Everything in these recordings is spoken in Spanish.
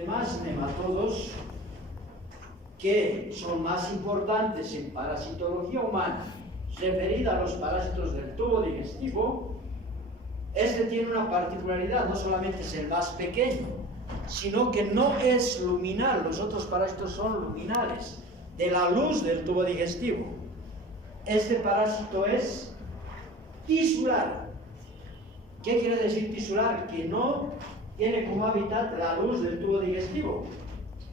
demás nematodos que son más importantes en parasitología humana, referida a los parásitos del tubo digestivo, este tiene una particularidad, no solamente es el más pequeño, sino que no es luminal, los otros parásitos son luminales, de la luz del tubo digestivo. Este parásito es tisular. ¿Qué quiere decir tisular? Que no tiene como hábitat la luz del tubo digestivo.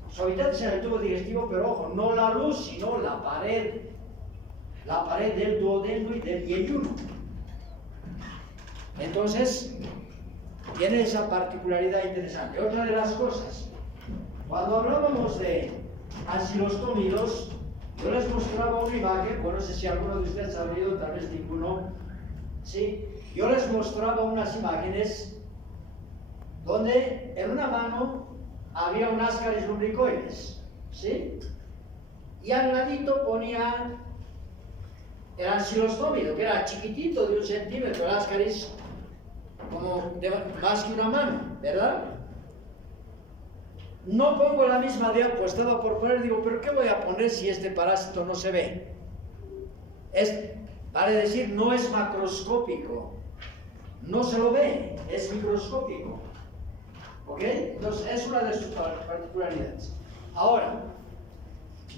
Su hábitat es en el tubo digestivo, pero ojo, no la luz, sino la pared del duodeno y del yeyuno. Entonces, tiene esa particularidad interesante. Otra de las cosas, cuando hablábamos de ancilostómidos, yo les mostraba una imagen, bueno, no sé si alguno de ustedes ha oído, tal vez ninguno, ¿sí? Yo les mostraba unas imágenes donde en una mano había un ascaris lumbricoides, ¿sí? Y al ladito ponía el ancilostómido, que era chiquitito, de 1 centímetro, el ascaris como más que una mano, ¿verdad? No pongo la misma pues estaba por poner, digo, pero ¿qué voy a poner si este parásito no se ve? Vale decir, no es macroscópico, no se lo ve, es microscópico, ¿ok? Entonces es una de sus particularidades. Ahora,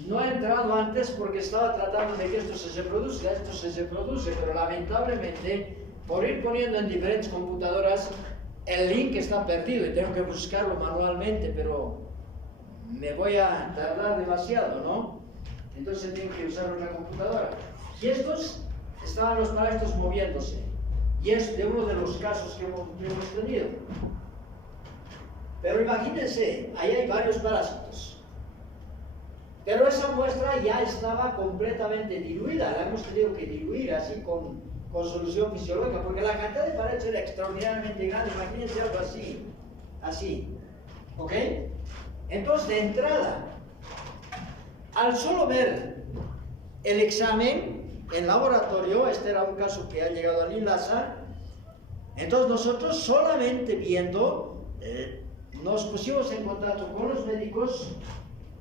no he entrado antes porque estaba tratando de que esto se reproduce, pero lamentablemente, por ir poniendo en diferentes computadoras, el link está perdido y tengo que buscarlo manualmente, pero me voy a tardar demasiado, ¿no? Entonces tengo que usar una computadora. Y estos estaban los parásitos moviéndose. Y es de uno de los casos que hemos tenido. Pero imagínense, ahí hay varios parásitos. Pero esa muestra ya estaba completamente diluida, la hemos tenido que diluir así con solución fisiológica, porque la cantidad de parásitos era extraordinariamente grande. Imagínense algo así, ¿ok? Entonces, de entrada, al solo ver el examen en laboratorio, este era un caso que ha llegado al INLASA, entonces nosotros solamente viendo, nos pusimos en contacto con los médicos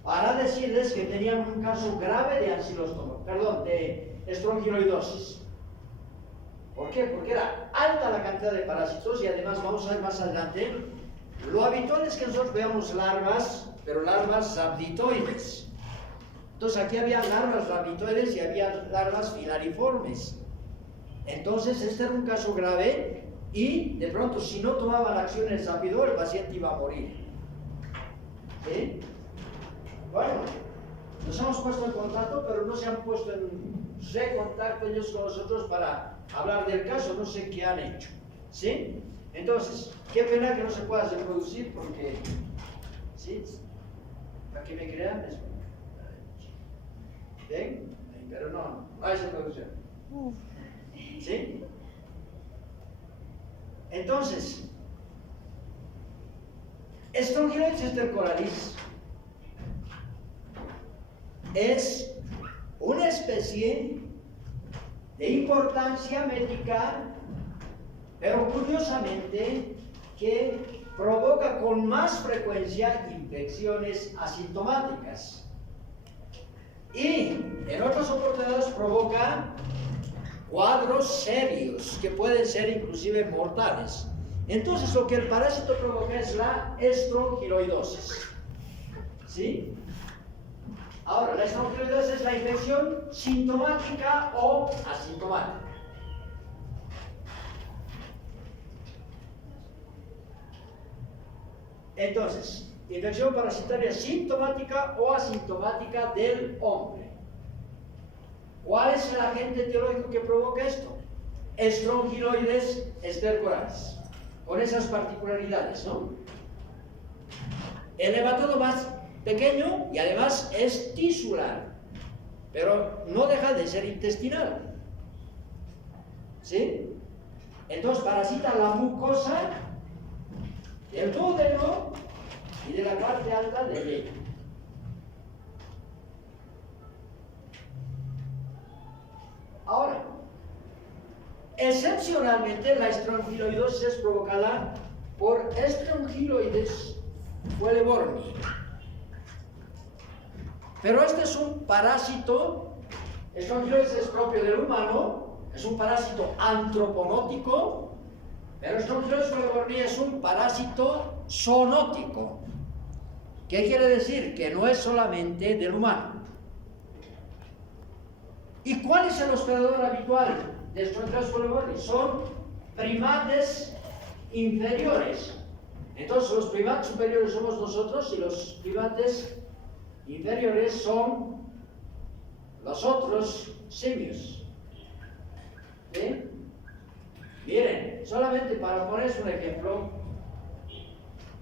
para decirles que tenían un caso grave de estrongiloidosis. ¿Por qué? Porque era alta la cantidad de parásitos y además, vamos a ver más adelante, lo habitual es que nosotros veamos larvas, pero larvas rhabditoides. Entonces aquí había larvas rhabditoides y había larvas filariformes. Entonces este era un caso grave y de pronto si no tomaban acciones rápido el paciente iba a morir. ¿Sí? Bueno, nos hemos puesto en contacto, pero no se han puesto en contacto ellos con nosotros para hablar del caso, no sé qué han hecho. ¿Sí? Entonces, qué pena que no se pueda reproducir porque, ¿sí? Para que me crean, ¿ven? Pero no hay reproducción. ¿Sí? Entonces, Strongyloides estercoralis es una especie de importancia médica, pero curiosamente que provoca con más frecuencia infecciones asintomáticas y en otras oportunidades provoca cuadros serios que pueden ser inclusive mortales. Entonces lo que el parásito provoca es la estrongiloidosis, ¿sí? Ahora, la estrongiloidosis es la infección sintomática o asintomática. Entonces, infección parasitaria sintomática o asintomática del hombre. ¿Cuál es el agente etiológico que provoca esto? Strongyloides estercoralis, con esas particularidades, ¿no? El hematodo más pequeño y además es tisular, pero no deja de ser intestinal, ¿sí? Entonces parasita la mucosa del duodeno y de la parte alta del yeyuno. Ahora, excepcionalmente la estrongiloidosis es provocada por estrongiloides Fueleborni. Pero este es un parásito, Strongyloides es propio del humano, es un parásito antroponótico, pero Strongyloides fueleborni es un parásito zoonótico. ¿Qué quiere decir? Que no es solamente del humano. ¿Y cuál es el hospedador habitual de Strongyloides fueleborni? Son primates inferiores. Entonces los primates superiores somos nosotros y los primates inferiores son los otros simios. ¿Sí? Miren, solamente para ponerles un ejemplo,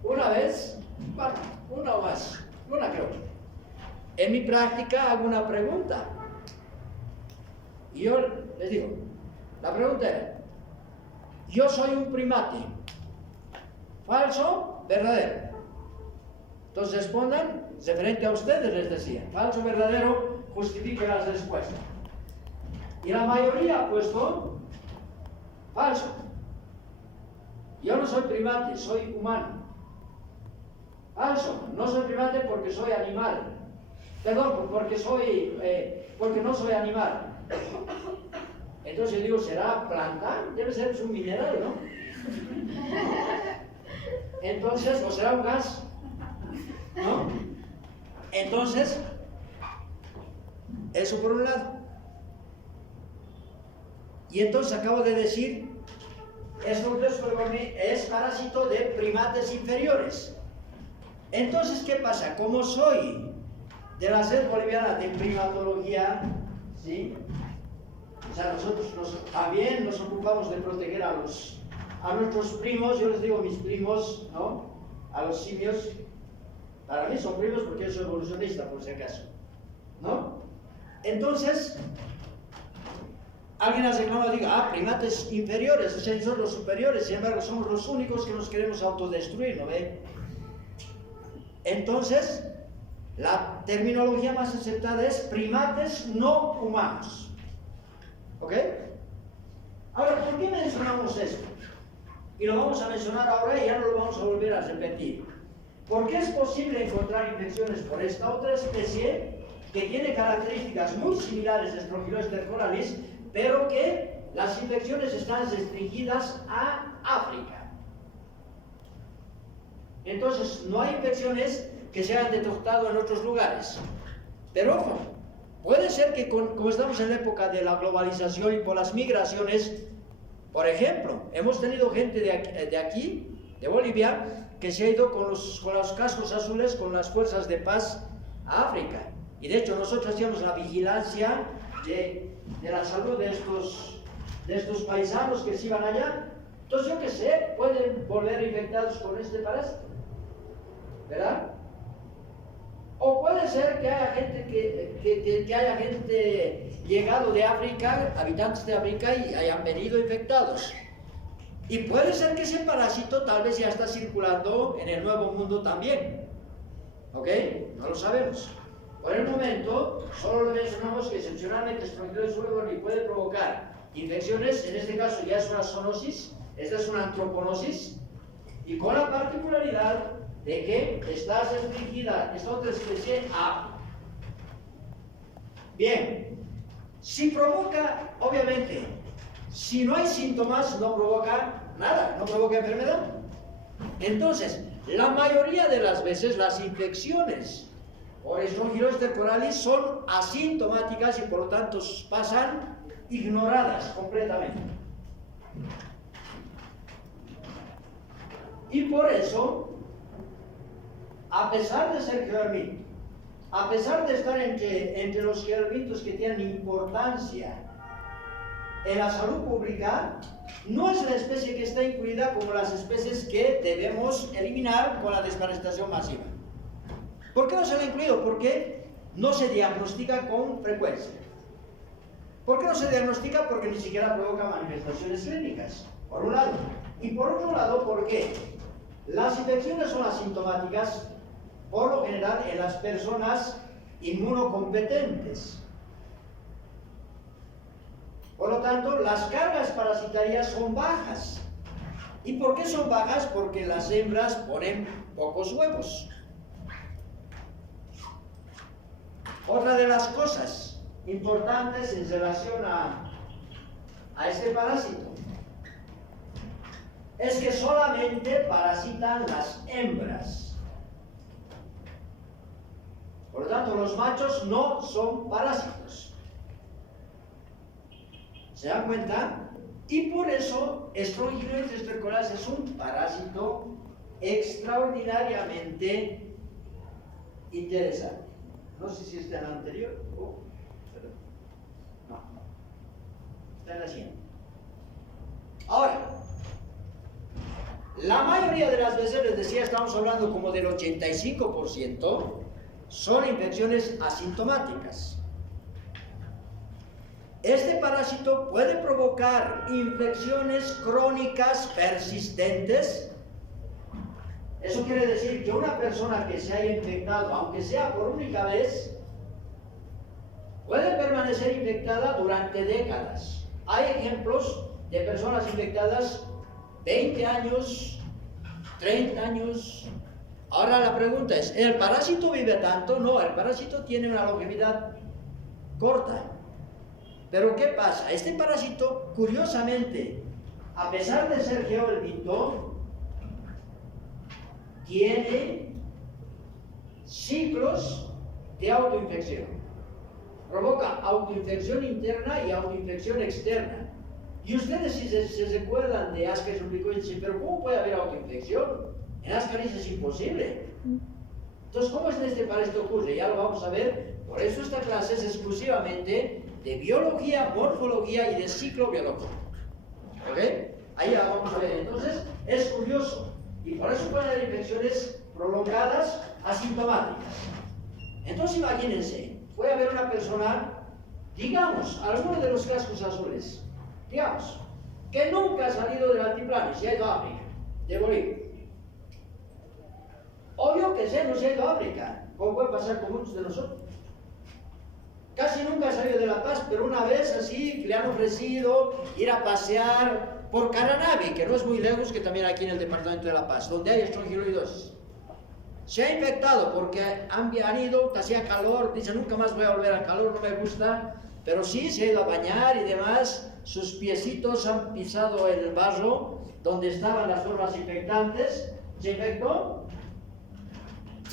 una vez, bueno, una o más, una creo, en mi práctica hago una pregunta y yo les digo, la pregunta era, yo soy un primate, ¿falso? ¿Verdadero? Entonces respondan, referente a ustedes les decía, falso, verdadero, justifique las respuestas. Y la mayoría ha puesto falso. Yo no soy primate, soy humano. Falso, no soy primate porque soy animal. Perdón, porque no soy animal. Entonces yo digo, ¿será planta? Debe ser un mineral, ¿no? Entonces, ¿o será un gas? ¿No? Entonces, eso por un lado. Y entonces acabo de decir, Strongyloides fueleborni es parásito de primates inferiores. Entonces, ¿qué pasa? Como soy de la sed boliviana de primatología, ¿sí? O sea, nosotros también nos ocupamos de proteger a nuestros primos, yo les digo mis primos, ¿no? A los simios. Para mí son primos porque yo soy evolucionista, por si acaso, ¿no? Entonces, alguien hace que no diga, primates inferiores, o sea, son los superiores, sin embargo, somos los únicos que nos queremos autodestruir, ¿no ve? Entonces, la terminología más aceptada es primates no humanos. ¿Ok? Ahora, ¿por qué mencionamos esto? Y lo vamos a mencionar ahora y ya no lo vamos a volver a repetir. Porque es posible encontrar infecciones por esta otra especie que tiene características muy similares a Strongyloides tercoralis, pero que las infecciones están restringidas a África. Entonces, no hay infecciones que se hayan detectado en otros lugares. Pero ojo, puede ser que como estamos en la época de la globalización y por las migraciones, por ejemplo, hemos tenido gente de aquí, de Bolivia, que se ha ido con los cascos azules, con las fuerzas de paz a África. Y de hecho nosotros hacíamos la vigilancia de la salud de estos paisanos que se iban allá. Entonces yo que sé, pueden volver infectados con este parásito, ¿verdad? O puede ser que haya gente que haya gente llegado de África, habitantes de África, y hayan venido infectados. Y puede ser que ese parásito tal vez ya está circulando en el Nuevo Mundo también. ¿Ok? No lo sabemos. Por el momento, solo le mencionamos que excepcionalmente Strongyloides fueleborni puede provocar infecciones. En este caso ya es una zoonosis, esta es una antroponosis, y con la particularidad de que está restringida esta otra especie a... Bien, si provoca, obviamente, si no hay síntomas, no provoca nada, no provoca enfermedad. Entonces, la mayoría de las veces las infecciones por Strongyloides tercoralis son asintomáticas y por lo tanto pasan ignoradas completamente. Y por eso, a pesar de ser geoermito, a pesar de estar entre los geoermitos que tienen importancia en la salud pública, no es la especie que está incluida como las especies que debemos eliminar con la desparasitación masiva. ¿Por qué no se la ha incluido? Porque no se diagnostica con frecuencia. ¿Por qué no se diagnostica? Porque ni siquiera provoca manifestaciones clínicas, por un lado. Y por otro lado, porque las infecciones son asintomáticas, por lo general, en las personas inmunocompetentes. Por lo tanto, las cargas parasitarias son bajas. ¿Y por qué son bajas? Porque las hembras ponen pocos huevos. Otra de las cosas importantes en relación a este parásito es que solamente parasitan las hembras. Por lo tanto, los machos no son parásitos. ¿Se dan cuenta? Y por eso Strongyloides estercolase es un parásito extraordinariamente interesante. No sé si está en la anterior. No. Está en la siguiente. Ahora, la mayoría de las veces, les decía, estamos hablando como del 85%, son infecciones asintomáticas. Este parásito puede provocar infecciones crónicas persistentes. Eso quiere decir que una persona que se haya infectado, aunque sea por única vez, puede permanecer infectada durante décadas. Hay ejemplos de personas infectadas 20 años, 30 años. Ahora la pregunta es, ¿el parásito vive tanto? No, el parásito tiene una longevidad corta. Pero ¿qué pasa? Este parásito, curiosamente, a pesar de ser geoelvito, tiene ciclos de autoinfección. Provoca autoinfección interna y autoinfección externa. Y ustedes, si se recuerdan de Ascaris lumbricoides, dicen, pero ¿cómo puede haber autoinfección? En Ascaris es imposible. Entonces, ¿cómo es en este parásito ocurre? Ya lo vamos a ver. Por eso esta clase es exclusivamente de biología, morfología y de ciclo biológico. ¿Ok? Ahí ya vamos a ver. Entonces, es curioso. Y por eso pueden haber infecciones prolongadas, asintomáticas. Entonces, imagínense, puede haber una persona, digamos, alguno de los cascos azules, digamos, que nunca ha salido del altiplano y se ha ido a África, de Bolivia. Obvio que no se ha ido a África, como puede pasar con muchos de nosotros. Casi nunca ha salido de La Paz, pero una vez así le han ofrecido ir a pasear por Caranavi, que no es muy lejos, que también aquí en el departamento de La Paz, donde hay Strongyloides. Se ha infectado porque han ido, que hacía calor, dice nunca más voy a volver al calor, no me gusta, pero sí se ha ido a bañar y demás, sus piecitos han pisado en el barro donde estaban las formas infectantes, se infectó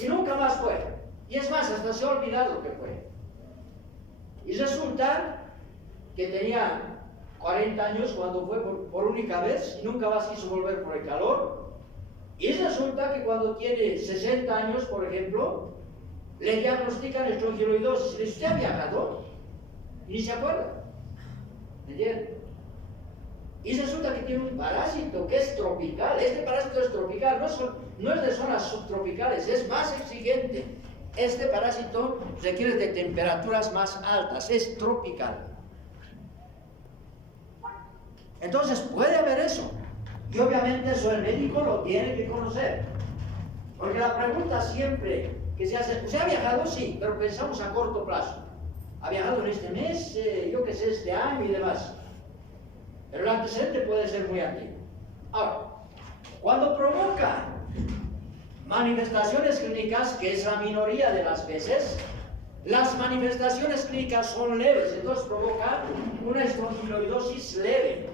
y nunca más fue. Y es más, hasta se ha olvidado que fue. Y resulta que tenía 40 años cuando fue por única vez y nunca más quiso volver por el calor. Y resulta que cuando tiene 60 años, por ejemplo, le diagnostican estrongiloidosis. Le dice, ¿usted ha viajado? Y ni se acuerda. ¿Me entienden? Y resulta que tiene un parásito que es tropical. Este parásito es tropical, no es de zonas subtropicales, es más exigente. Este parásito requiere de temperaturas más altas, es tropical. Entonces puede haber eso. Y obviamente eso el médico lo tiene que conocer. Porque la pregunta siempre que se hace, ¿usted ha viajado? Sí, pero pensamos a corto plazo. ¿Ha viajado en este mes? Yo qué sé, este año y demás. Pero el antecedente puede ser muy antiguo. Ahora, cuando provoca manifestaciones clínicas, que es la minoría de las veces, las manifestaciones clínicas son leves, entonces provoca una estrongiloidosis leve.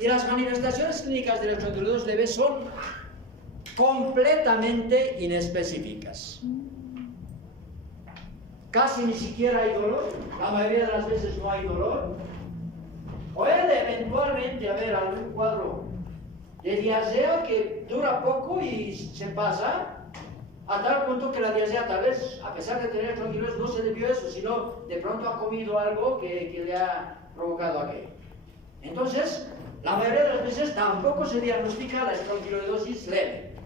Y las manifestaciones clínicas de la estrongiloidosis leve son completamente inespecíficas. Casi ni siquiera hay dolor, la mayoría de las veces no hay dolor. Puede eventualmente haber algún cuadro de diarrea que dura poco y se pasa, a tal punto que la diarrea tal vez, a pesar de tener estrongiloides, no se debió a eso, sino de pronto ha comido algo que le ha provocado aquello. Entonces, la mayoría de las veces tampoco se diagnostica la estrongiloidosis leve.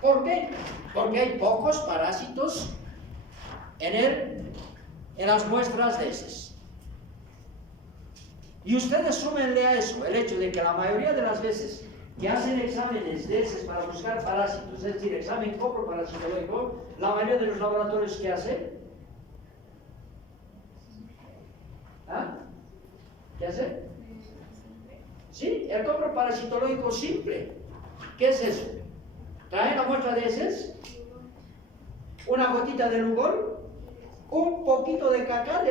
¿Por qué? Porque hay pocos parásitos en las muestras de heces. Y ustedes súmenle a eso el hecho de que la mayoría de las veces que hacen exámenes de heces para buscar parásitos, es decir, examen coproparasitológico, la mayoría de los laboratorios que hacen, ¿ah? ¿Qué hacen? Sí, el coproparasitológico simple. ¿Qué es eso? traen la muestra de heces, una gotita de lugol, un poquito de caca,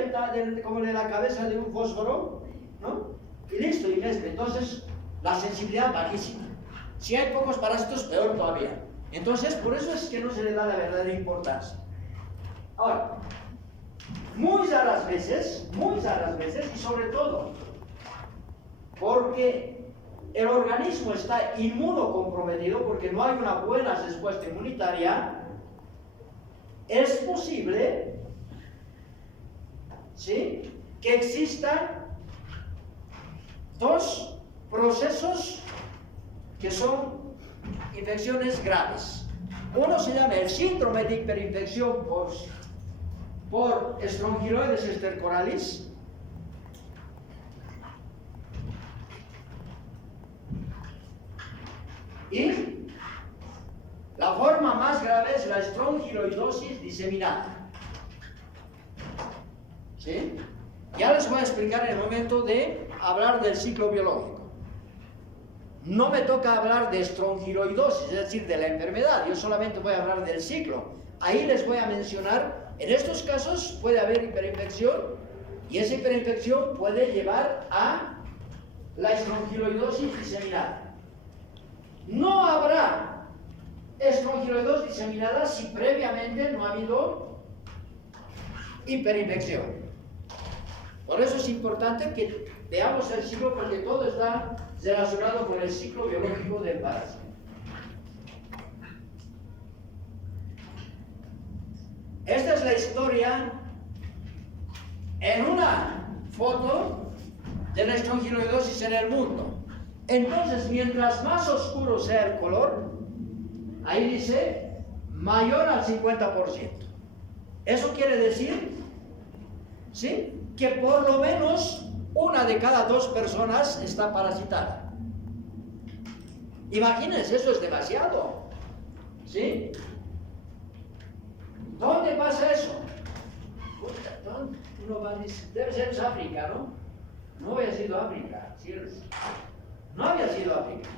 como de la cabeza de un fósforo, ¿no? Y listo, y mezcla. Entonces, la sensibilidad bajísima. Si hay pocos parásitos, peor todavía. Entonces, por eso es que no se le da la verdadera importancia. Ahora, muy raras veces, y sobre todo, porque el organismo está inmunocomprometido, porque no hay una buena respuesta inmunitaria, es posible, ¿sí?, que existan dos procesos que son infecciones graves. Uno se llama el síndrome de hiperinfección por Strongyloides estercoralis, y la forma más grave es la estrongiloidosis diseminada. ¿Sí? Ya les voy a explicar en el momento de hablar del ciclo biológico. No me toca hablar de estrongiloidosis, es decir, de la enfermedad. Yo solamente voy a hablar del ciclo. Ahí les voy a mencionar, en estos casos puede haber hiperinfección y esa hiperinfección puede llevar a la estrongiloidosis diseminada. No habrá estrongiloidosis diseminada si previamente no ha habido hiperinfección. Por eso es importante que veamos el ciclo, porque todo está relacionado con el ciclo biológico del parásito. Esta es la historia en una foto de la estrongiloidosis en el mundo. Entonces, mientras más oscuro sea el color, ahí dice mayor al 50%. Eso quiere decir, ¿sí?, que por lo menos una de cada dos personas está parasitada. Imagínense, eso es demasiado. ¿Sí? ¿Dónde pasa eso? Uno va a decir, debe ser África, ¿no? No había sido África, cielos. No había sido África.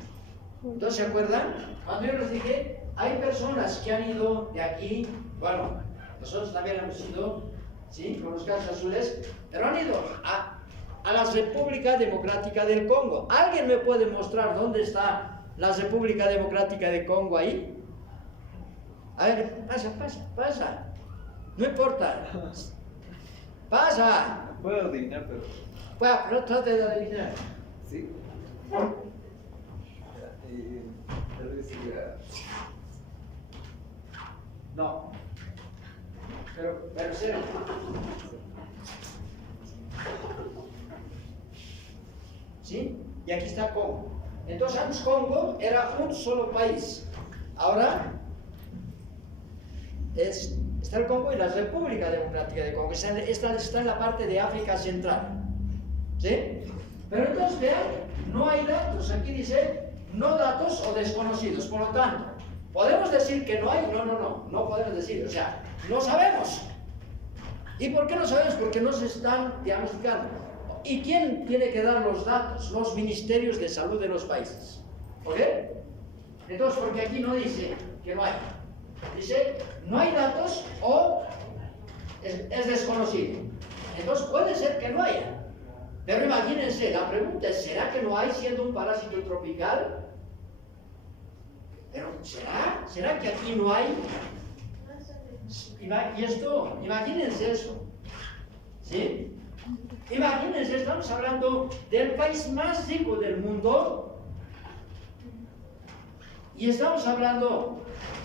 Entonces, ¿se acuerdan? Cuando yo les dije, hay personas que han ido de aquí, bueno, nosotros también hemos ido, ¿sí?, con los casos azules, pero han ido a la República Democrática del Congo. ¿Alguien me puede mostrar dónde está la República Democrática del Congo ahí? A ver, pasa. No importa. Pasa. Puedo adivinar, pero... Bueno, pero trate de adivinar. Sí. Tal vez sería... No. Pero cero. ¿Sí? Y aquí está Congo. Entonces antes Congo era un solo país. Ahora está el Congo y la República Democrática de Congo. Está en la parte de África Central. ¿Sí? Pero entonces vean, no hay datos. Aquí dice no datos o desconocidos. Por lo tanto, ¿podemos decir que no hay? No podemos decir. O sea, no sabemos. ¿Y por qué no sabemos? Porque no se están diagnosticando. ¿Y quién tiene que dar los datos? Los ministerios de salud de los países. ¿Ok? Entonces, porque aquí no dice que no hay. Dice, no hay datos o es desconocido. Entonces, puede ser que no haya. Pero imagínense, la pregunta es, ¿será que no hay siendo un parásito tropical? Pero, ¿será que aquí no hay? Y esto, imagínense eso. ¿Sí? Imagínense, estamos hablando del país más rico del mundo y estamos hablando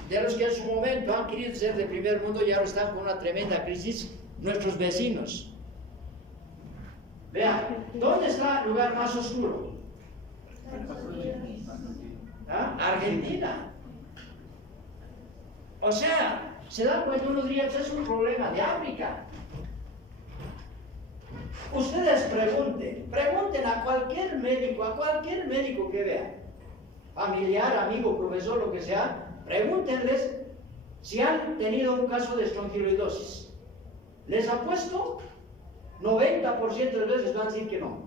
de los que en su momento han querido ser de primer mundo y ahora están con una tremenda crisis, nuestros vecinos. Vean, ¿dónde está el lugar más oscuro? ¿Ah? Argentina. O sea, se dan cuenta, uno diría que es un problema de África. Ustedes pregunten a cualquier médico que vean, familiar, amigo, profesor, lo que sea, pregúntenles si han tenido un caso de estrongiloidosis. Les apuesto, 90% de las veces van a decir que no.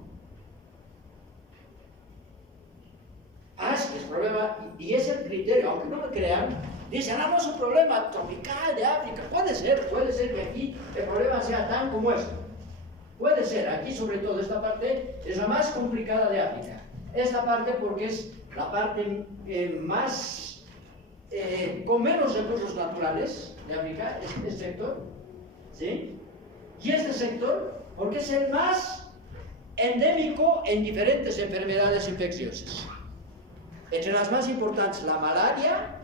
Es que es problema y es el criterio, aunque no me crean, dicen, no es un problema tropical de África. Puede ser que aquí el problema sea tan como esto. Puede ser, aquí sobre todo esta parte es la más complicada de África. Esta parte porque es la parte más, con menos recursos naturales de África, este sector, ¿sí? Y este sector porque es el más endémico en diferentes enfermedades infecciosas. Entre las más importantes, la malaria,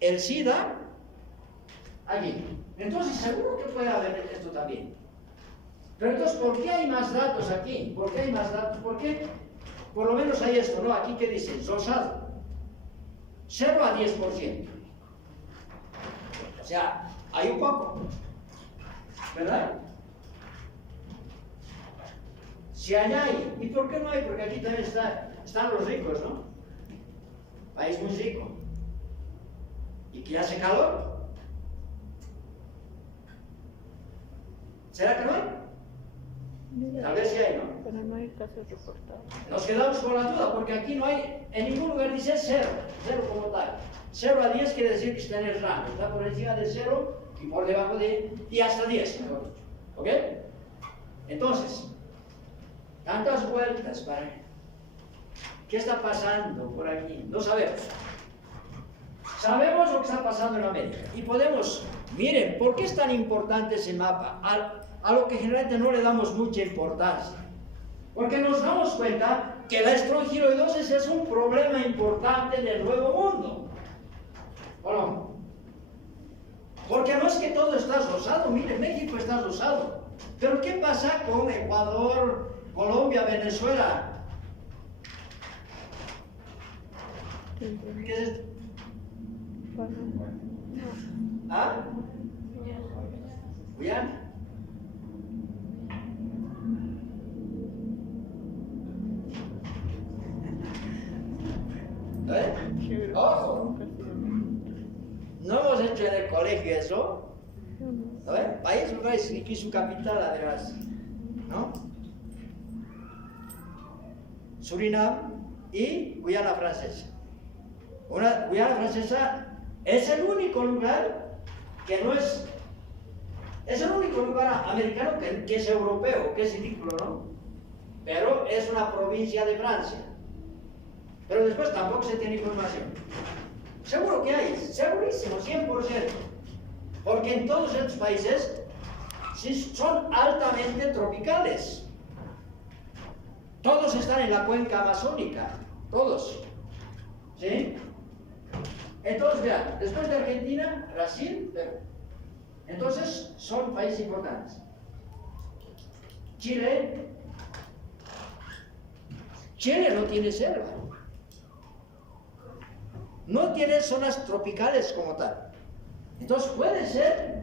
el SIDA, allí. Entonces, seguro que puede haber esto también. Pero entonces, ¿por qué hay más datos aquí? ¿Por qué hay más datos? ¿Por qué? Por lo menos hay esto, ¿no? Aquí que dice, dosado, 0 a 10%. O sea, hay un poco, ¿verdad? Si allá hay, ¿y por qué no hay? Porque aquí también están los ricos, ¿no? País muy rico. ¿Y que hace calor? ¿Será que no hay? Tal vez sí hay, ¿no? Pero no hay casos reportados. Nos quedamos con la duda, porque aquí no hay, en ningún lugar dice 0 como tal. 0 a 10 quiere decir que está en el rango, está por encima de 0 y por debajo de, y hasta 10, mejor dicho. ¿Ok? Entonces, tantas vueltas para... ¿Qué está pasando por aquí? No sabemos. Sabemos lo que está pasando en América y podemos, miren, ¿por qué es tan importante ese mapa? A lo que generalmente no le damos mucha importancia. Porque nos damos cuenta que la estrongiloidosis es un problema importante del Nuevo Mundo. ¿O no? Porque no es que todo está rosado, miren, México está rosado. Pero ¿qué pasa con Ecuador, Colombia, Venezuela? ¿Qué es esto? ¿Ah? ¿Guyana? ¿Eh? ¡Ojo! No hemos hecho en el colegio eso. ¿No? País lugares y su capital además, ¿no? Surinam y Guyana Francesa. Guyana Francesa es el único lugar que no es... Es el único lugar americano que es europeo, que es ridículo, ¿no? Pero es una provincia de Francia. Pero después tampoco se tiene información. Seguro que hay, segurísimo, 100%. Porque en todos estos países son altamente tropicales. Todos están en la cuenca amazónica, todos. ¿Sí? Entonces, vean, después de Argentina, Brasil, Perú. Entonces, son países importantes. Chile no tiene selva. No tiene zonas tropicales como tal. Entonces, puede ser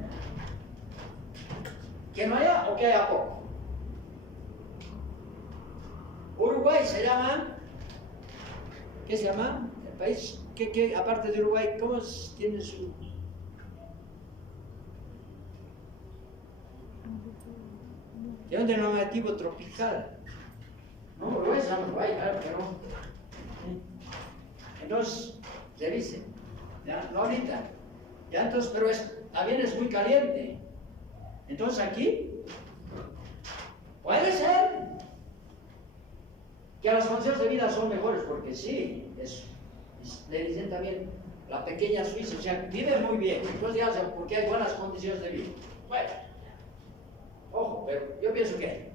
que no haya o que haya poco. Uruguay se llama, ¿qué se llama? El país que aparte de Uruguay, ¿cómo tiene su...? Tiene un denominativo tropical. No, Uruguay se llama Uruguay, claro que no. Entonces, se dice, ¿ya? No ahorita. ¿Ya? Entonces, pero también es muy caliente. Entonces aquí, puede ser que las condiciones de vida son mejores, porque sí, le dicen también la pequeña Suiza, o sea, vive muy bien. Entonces ya, porque hay buenas condiciones de vida. Bueno, ojo, pero yo pienso que hay.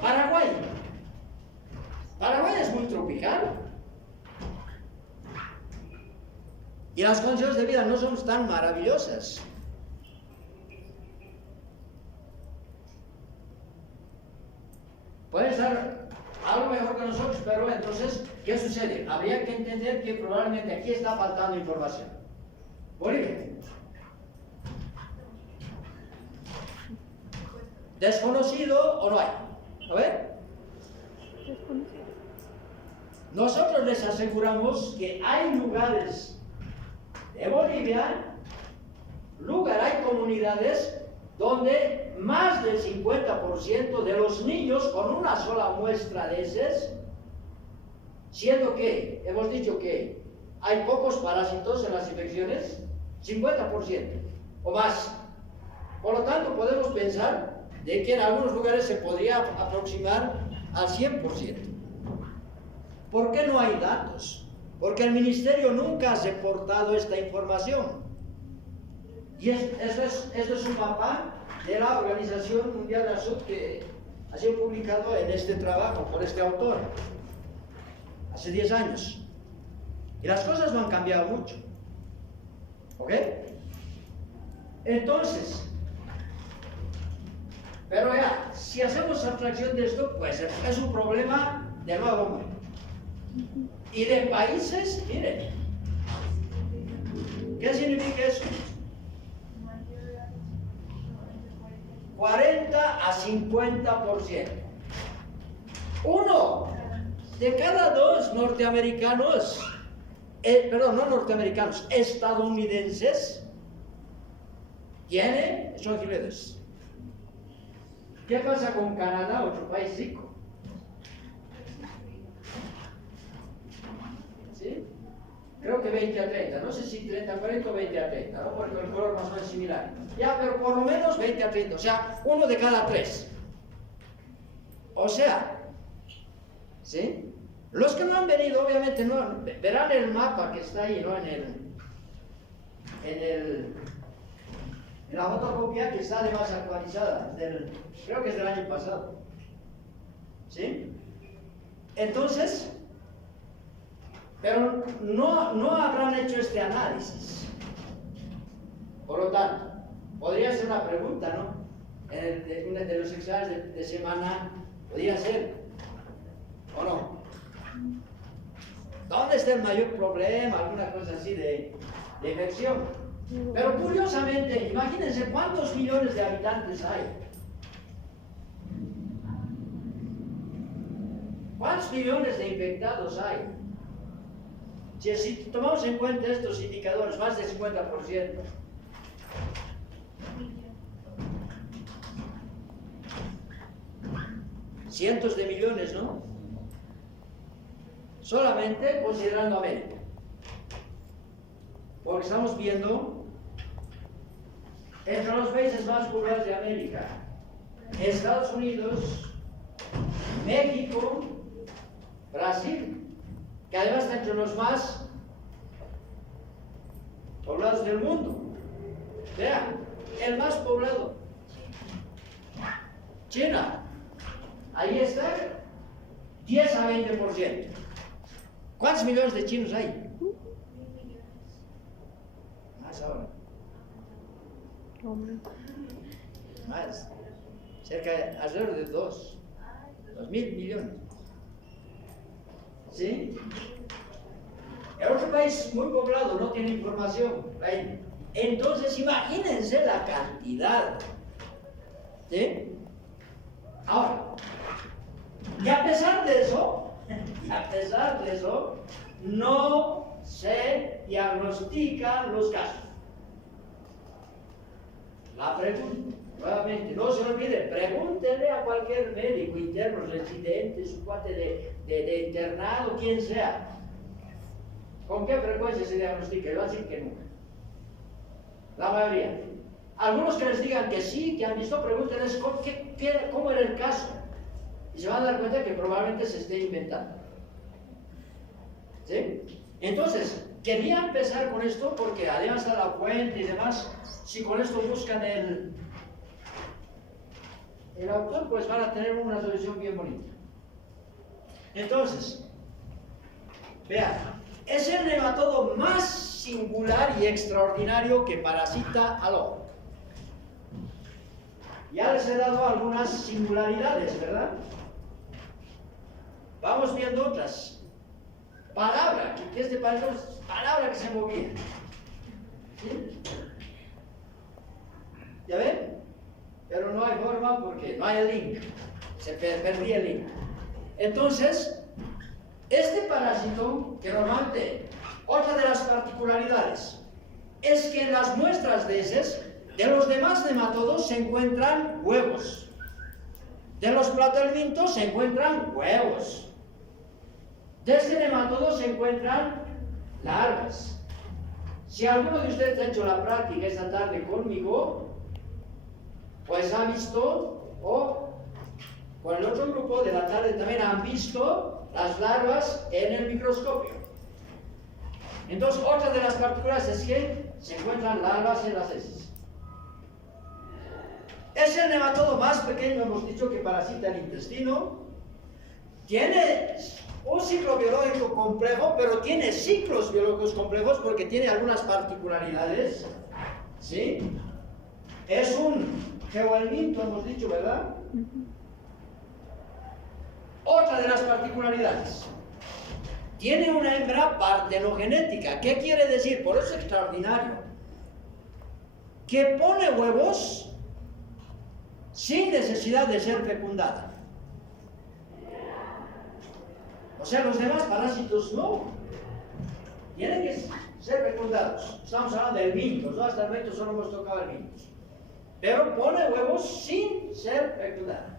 Paraguay. Paraguay es muy tropical. Y las condiciones de vida no son tan maravillosas. Puede estar algo mejor que nosotros, pero entonces, ¿qué sucede? Habría que entender que probablemente aquí está faltando información. Bolivia. ¿Desconocido o no hay? ¿A ver? Desconocido. Nosotros les aseguramos que hay lugares de Bolivia, hay comunidades donde más del 50% de los niños con una sola muestra de heces siendo que hemos dicho que hay pocos parásitos en las infecciones, 50% o más. Por lo tanto, podemos pensar de que en algunos lugares se podría aproximar al 100%. ¿Por qué no hay datos? Porque el ministerio nunca ha reportado esta información. Y esto es un mapa de la Organización Mundial de la Salud que ha sido publicado en este trabajo por este autor hace 10 años. Y las cosas no han cambiado mucho. ¿Ok? Entonces, pero ya, si hacemos abstracción de esto, pues es un problema de nuevo mundo. Y de países, miren, ¿qué significa eso? 40 a 50%. Uno de cada dos norteamericanos, perdón, no norteamericanos, estadounidenses, tiene estrogenesis. ¿Qué pasa con Canadá, otro país rico? ¿Sí? Creo que 20 a 30, no sé si 30 a 40 o 20 a 30, ¿no? Porque el color más o menos es similar. Ya, pero por lo menos 20 a 30, o sea, uno de cada tres. O sea, ¿sí? Los que no han venido, obviamente, no verán el mapa que está ahí, ¿no? En la fotocopia que está además actualizada, creo que es del año pasado. ¿Sí? Entonces, pero no habrán hecho este análisis. Por lo tanto, podría ser una pregunta, ¿no? En uno de los exámenes de semana, podría ser, ¿o no? ¿Dónde está el mayor problema? Alguna cosa así de infección. Pero curiosamente, imagínense cuántos millones de habitantes hay. ¿Cuántos millones de infectados hay? Si tomamos en cuenta estos indicadores, más del 50%. Cientos de millones, ¿no? Solamente considerando América. Porque estamos viendo entre los países más poblados de América, Estados Unidos, México, Brasil, que además está entre los más poblados del mundo. Vean, el más poblado, China, ahí está, 10 a 20%. ¿Cuántos millones de chinos hay? Más ahora. Más. Alrededor de 2.000 millones. ¿Sí? En otro país muy poblado no tiene información. Entonces imagínense la cantidad. ¿Sí? Ahora, y a pesar de eso, no se diagnostican los casos. La pregunta, nuevamente, no se olvide, pregúntenle a cualquier médico interno, residente, su cuate de internado, quien sea, ¿con qué frecuencia se diagnostica? Y va a decir que nunca. La mayoría. Algunos que les digan que sí, que han visto, pregúntenles cómo era el caso. Y se van a dar cuenta que probablemente se esté inventando. ¿Sí? Entonces, quería empezar con esto porque además está la fuente y demás. Si con esto buscan el autor, pues van a tener una solución bien bonita. Entonces, vean, es el nematodo más singular y extraordinario que parasita al hombre. Ya les he dado algunas singularidades, ¿verdad? Vamos viendo otras. Palabra, que este palabra que se movía. ¿Sí? ¿Ya ven? Pero no hay forma porque no hay el link. Se perdía el link. Entonces, este parásito, que normalmente, otra de las particularidades, es que en las muestras de heces, de los demás nematodos se encuentran huevos. De los platelmintos se encuentran huevos. De este nematodo se encuentran larvas. Si alguno de ustedes ha hecho la práctica esta tarde conmigo, pues ha visto, o con el otro grupo de la tarde también han visto las larvas en el microscopio. Entonces, otra de las partículas es que se encuentran larvas en las heces. Es el nematodo más pequeño, hemos dicho, que parasita el intestino. Tiene un ciclo biológico complejo, pero tiene ciclos biológicos complejos porque tiene algunas particularidades. ¿Sí? Es un geohelminto, hemos dicho, ¿verdad? Otra de las particularidades. Tiene una hembra partenogenética. ¿Qué quiere decir? Por eso es extraordinario. Que pone huevos sin necesidad de ser fecundada. O sea, los demás parásitos no. Tienen que ser fecundados. Estamos hablando de helmintos, ¿no? Hasta el momento solo hemos tocado helmintos. Pero pone huevos sin ser fecundada.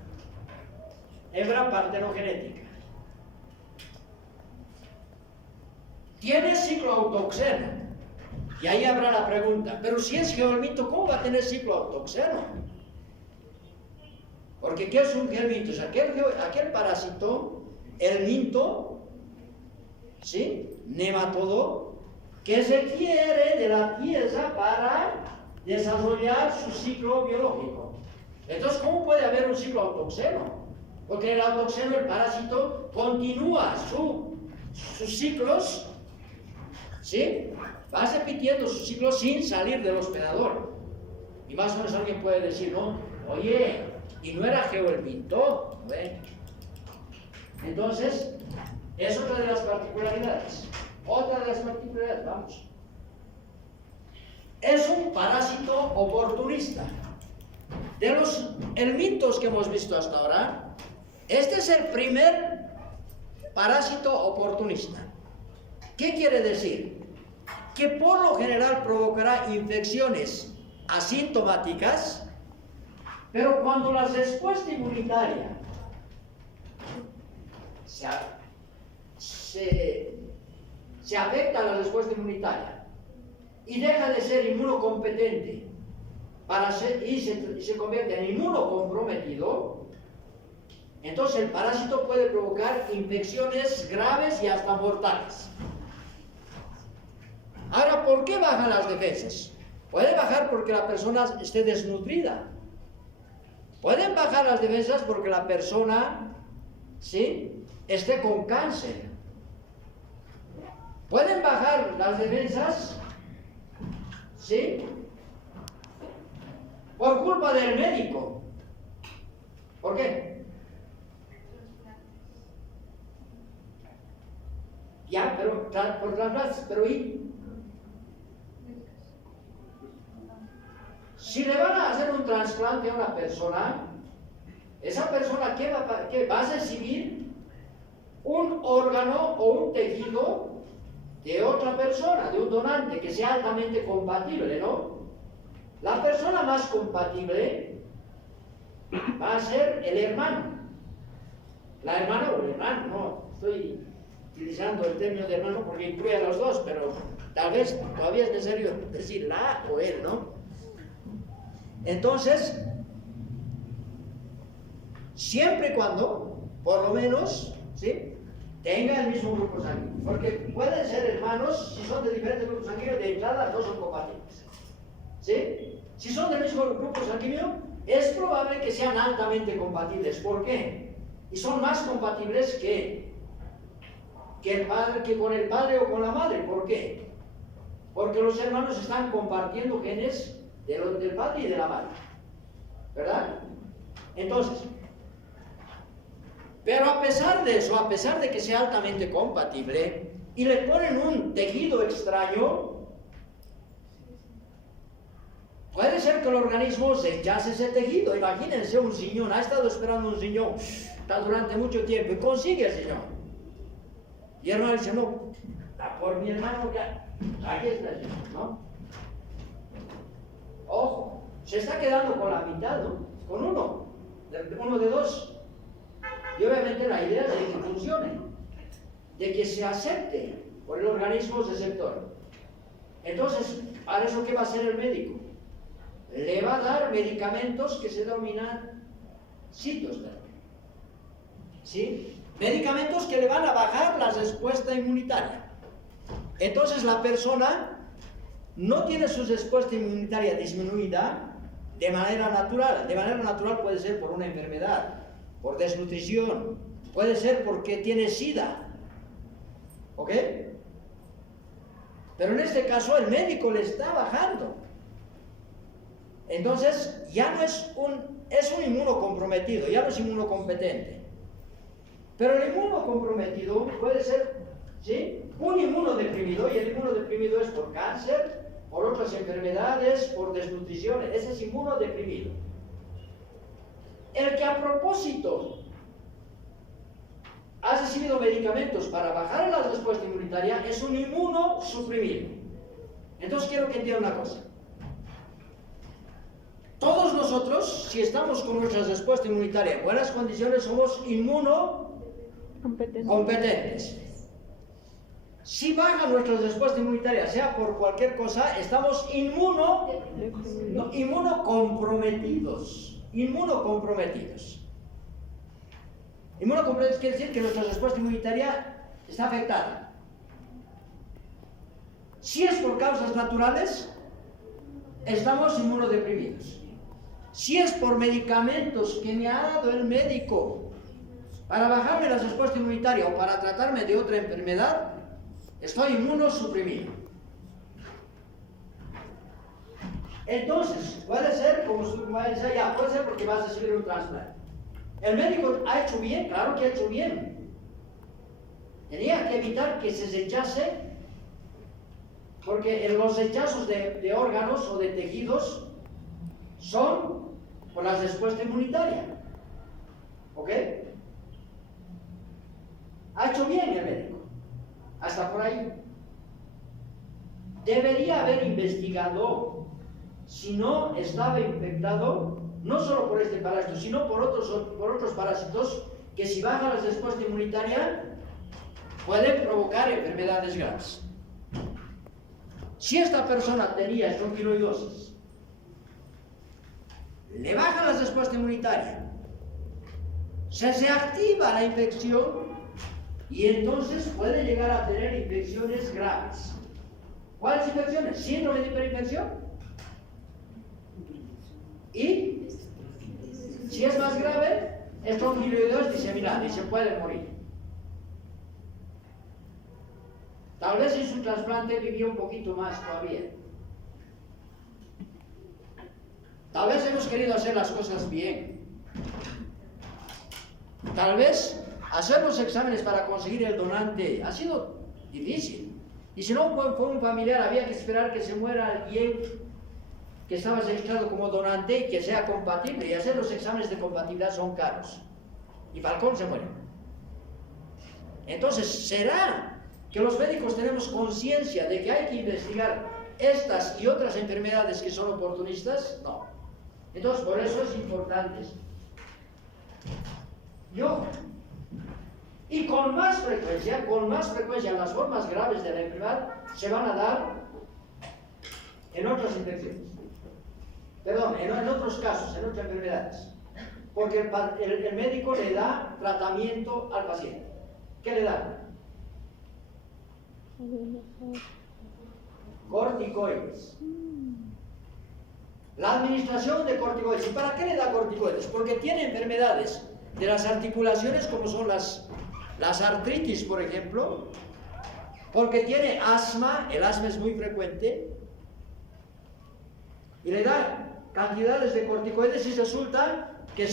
Hembra partenogenética. Tiene ciclo autoxeno. Y ahí habrá la pregunta, pero si es geohelminto, ¿cómo va a tener ciclo autoxeno? Porque ¿qué es un geohelminto? Es aquel parásito helminto, ¿sí? Nematodo, que se quiere de la pieza para desarrollar su ciclo biológico. Entonces, ¿cómo puede haber un ciclo autoxeno? Porque en el autoxeno el parásito continúa sus ciclos, ¿sí? Va repitiendo sus ciclos sin salir del hospedador. Y más o menos alguien puede decir, ¿no? Oye, ¿y no era geohelminto? Bueno. Entonces, es otra de las particularidades. Otra de las particularidades, vamos. Es un parásito oportunista. De los helmintos que hemos visto hasta ahora, este es el primer parásito oportunista. ¿Qué quiere decir? Que por lo general provocará infecciones asintomáticas, pero cuando la respuesta inmunitaria se afecta a la respuesta inmunitaria y deja de ser inmunocompetente y se convierte en inmunocomprometido, entonces el parásito puede provocar infecciones graves y hasta mortales. Ahora, ¿por qué bajan las defensas? Puede bajar porque la persona esté desnutrida. Pueden bajar las defensas porque la persona, ¿sí?, esté con cáncer. Pueden bajar las defensas, ¿sí?, por culpa del médico. ¿Por qué? Ya, pero por traslados, pero ¿y? Si le van a hacer un trasplante a una persona, esa persona ¿qué va a recibir? Un órgano o un tejido de otra persona, de un donante que sea altamente compatible, ¿no? La persona más compatible va a ser el hermano. La hermana o el hermano, no estoy utilizando el término de hermano porque incluye a los dos, pero tal vez todavía es necesario decir la o él, ¿no? Entonces, siempre y cuando, por lo menos, ¿sí?, tenga el mismo grupo sanguíneo. Porque pueden ser hermanos, si son de diferentes grupos sanguíneos, de entrada no son compatibles. ¿Sí? Si son del mismo grupo sanguíneo, es probable que sean altamente compatibles. ¿Por qué? Y son más compatibles que con el padre o con la madre. ¿Por qué? Porque los hermanos están compartiendo genes del padre y de la madre, ¿verdad? Entonces, pero a pesar de eso, a pesar de que sea altamente compatible y le ponen un tejido extraño, puede ser que el organismo rechace ese tejido. Imagínense un riñón, ha estado esperando un riñón durante mucho tiempo y consigue el riñón. Y el hermano dice, no, por mi hermano ya, aquí está el riñón, ¿no? Ojo, se está quedando con la mitad, ¿no? Con uno de dos. Y obviamente la idea es de que funcione. de que se acepte por el organismo receptor. Entonces, ¿para eso qué va a hacer el médico? Le va a dar medicamentos que se denominan citostatina. ¿Sí? Medicamentos que le van a bajar la respuesta inmunitaria. Entonces la persona no tiene su respuesta inmunitaria disminuida de manera natural. De manera natural puede ser por una enfermedad, por desnutrición, puede ser porque tiene SIDA. ¿Ok? Pero en este caso el médico le está bajando. Entonces ya no es un inmunocomprometido, ya no es inmunocompetente. Pero el inmunocomprometido puede ser, ¿sí?, un inmunodeprimido, y el inmunodeprimido es por cáncer, por otras enfermedades, por desnutrición. Ese es inmunodeprimido. El que a propósito ha recibido medicamentos para bajar la respuesta inmunitaria es un inmunosuprimido. Entonces quiero que entiendan una cosa. Todos nosotros, si estamos con nuestra respuesta inmunitaria en buenas condiciones, somos inmunocompetentes. Si baja nuestra respuesta inmunitaria, sea por cualquier cosa, estamos inmunocomprometidos. Inmunocomprometidos quiere decir que nuestra respuesta inmunitaria está afectada. Si es por causas naturales, estamos inmunodeprimidos. Si es por medicamentos que me ha dado el médico para bajarme la respuesta inmunitaria o para tratarme de otra enfermedad, estoy inmunosuprimido. Entonces, puede ser, como usted va a decir, ya, puede ser porque vas a recibir un trasplante. ¿El médico ha hecho bien? Claro que ha hecho bien. Tenía que evitar que se rechace, porque los rechazos de órganos o de tejidos son por la respuesta inmunitaria. ¿Ok? Ha hecho bien el médico. Hasta por ahí. Debería haber investigado si no estaba infectado, no solo por este parásito, sino por otros parásitos que, si baja la respuesta inmunitaria, pueden provocar enfermedades graves. Si esta persona tenía estronquiloidosis, le baja la respuesta inmunitaria, se activa la infección y entonces puede llegar a tener infecciones graves. ¿Cuáles infecciones? Síndrome de hiperinfección. Y si es más grave, estronquiloidosis diseminada y se puede morir. Tal vez en su trasplante vivió un poquito más todavía. Tal vez hemos querido hacer las cosas bien. Tal vez hacer los exámenes para conseguir el donante ha sido difícil. Y si no fue un familiar, había que esperar que se muera alguien que estaba registrado como donante y que sea compatible. Y hacer los exámenes de compatibilidad son caros. Y Falcón se muere. Entonces, ¿será que los médicos tenemos conciencia de que hay que investigar estas y otras enfermedades que son oportunistas? No. Entonces, por eso es importante. Y con más frecuencia las formas graves de la enfermedad se van a dar en otras infecciones. Perdón, en otros casos, en otras enfermedades. Porque el médico le da tratamiento al paciente. ¿Qué le da? Corticoides. La administración de corticoides. ¿Y para qué le da corticoides? Porque tiene enfermedades de las articulaciones, como son las artritis, por ejemplo. Porque tiene asma, el asma es muy frecuente. Y le da cantidades de corticoides y resulta que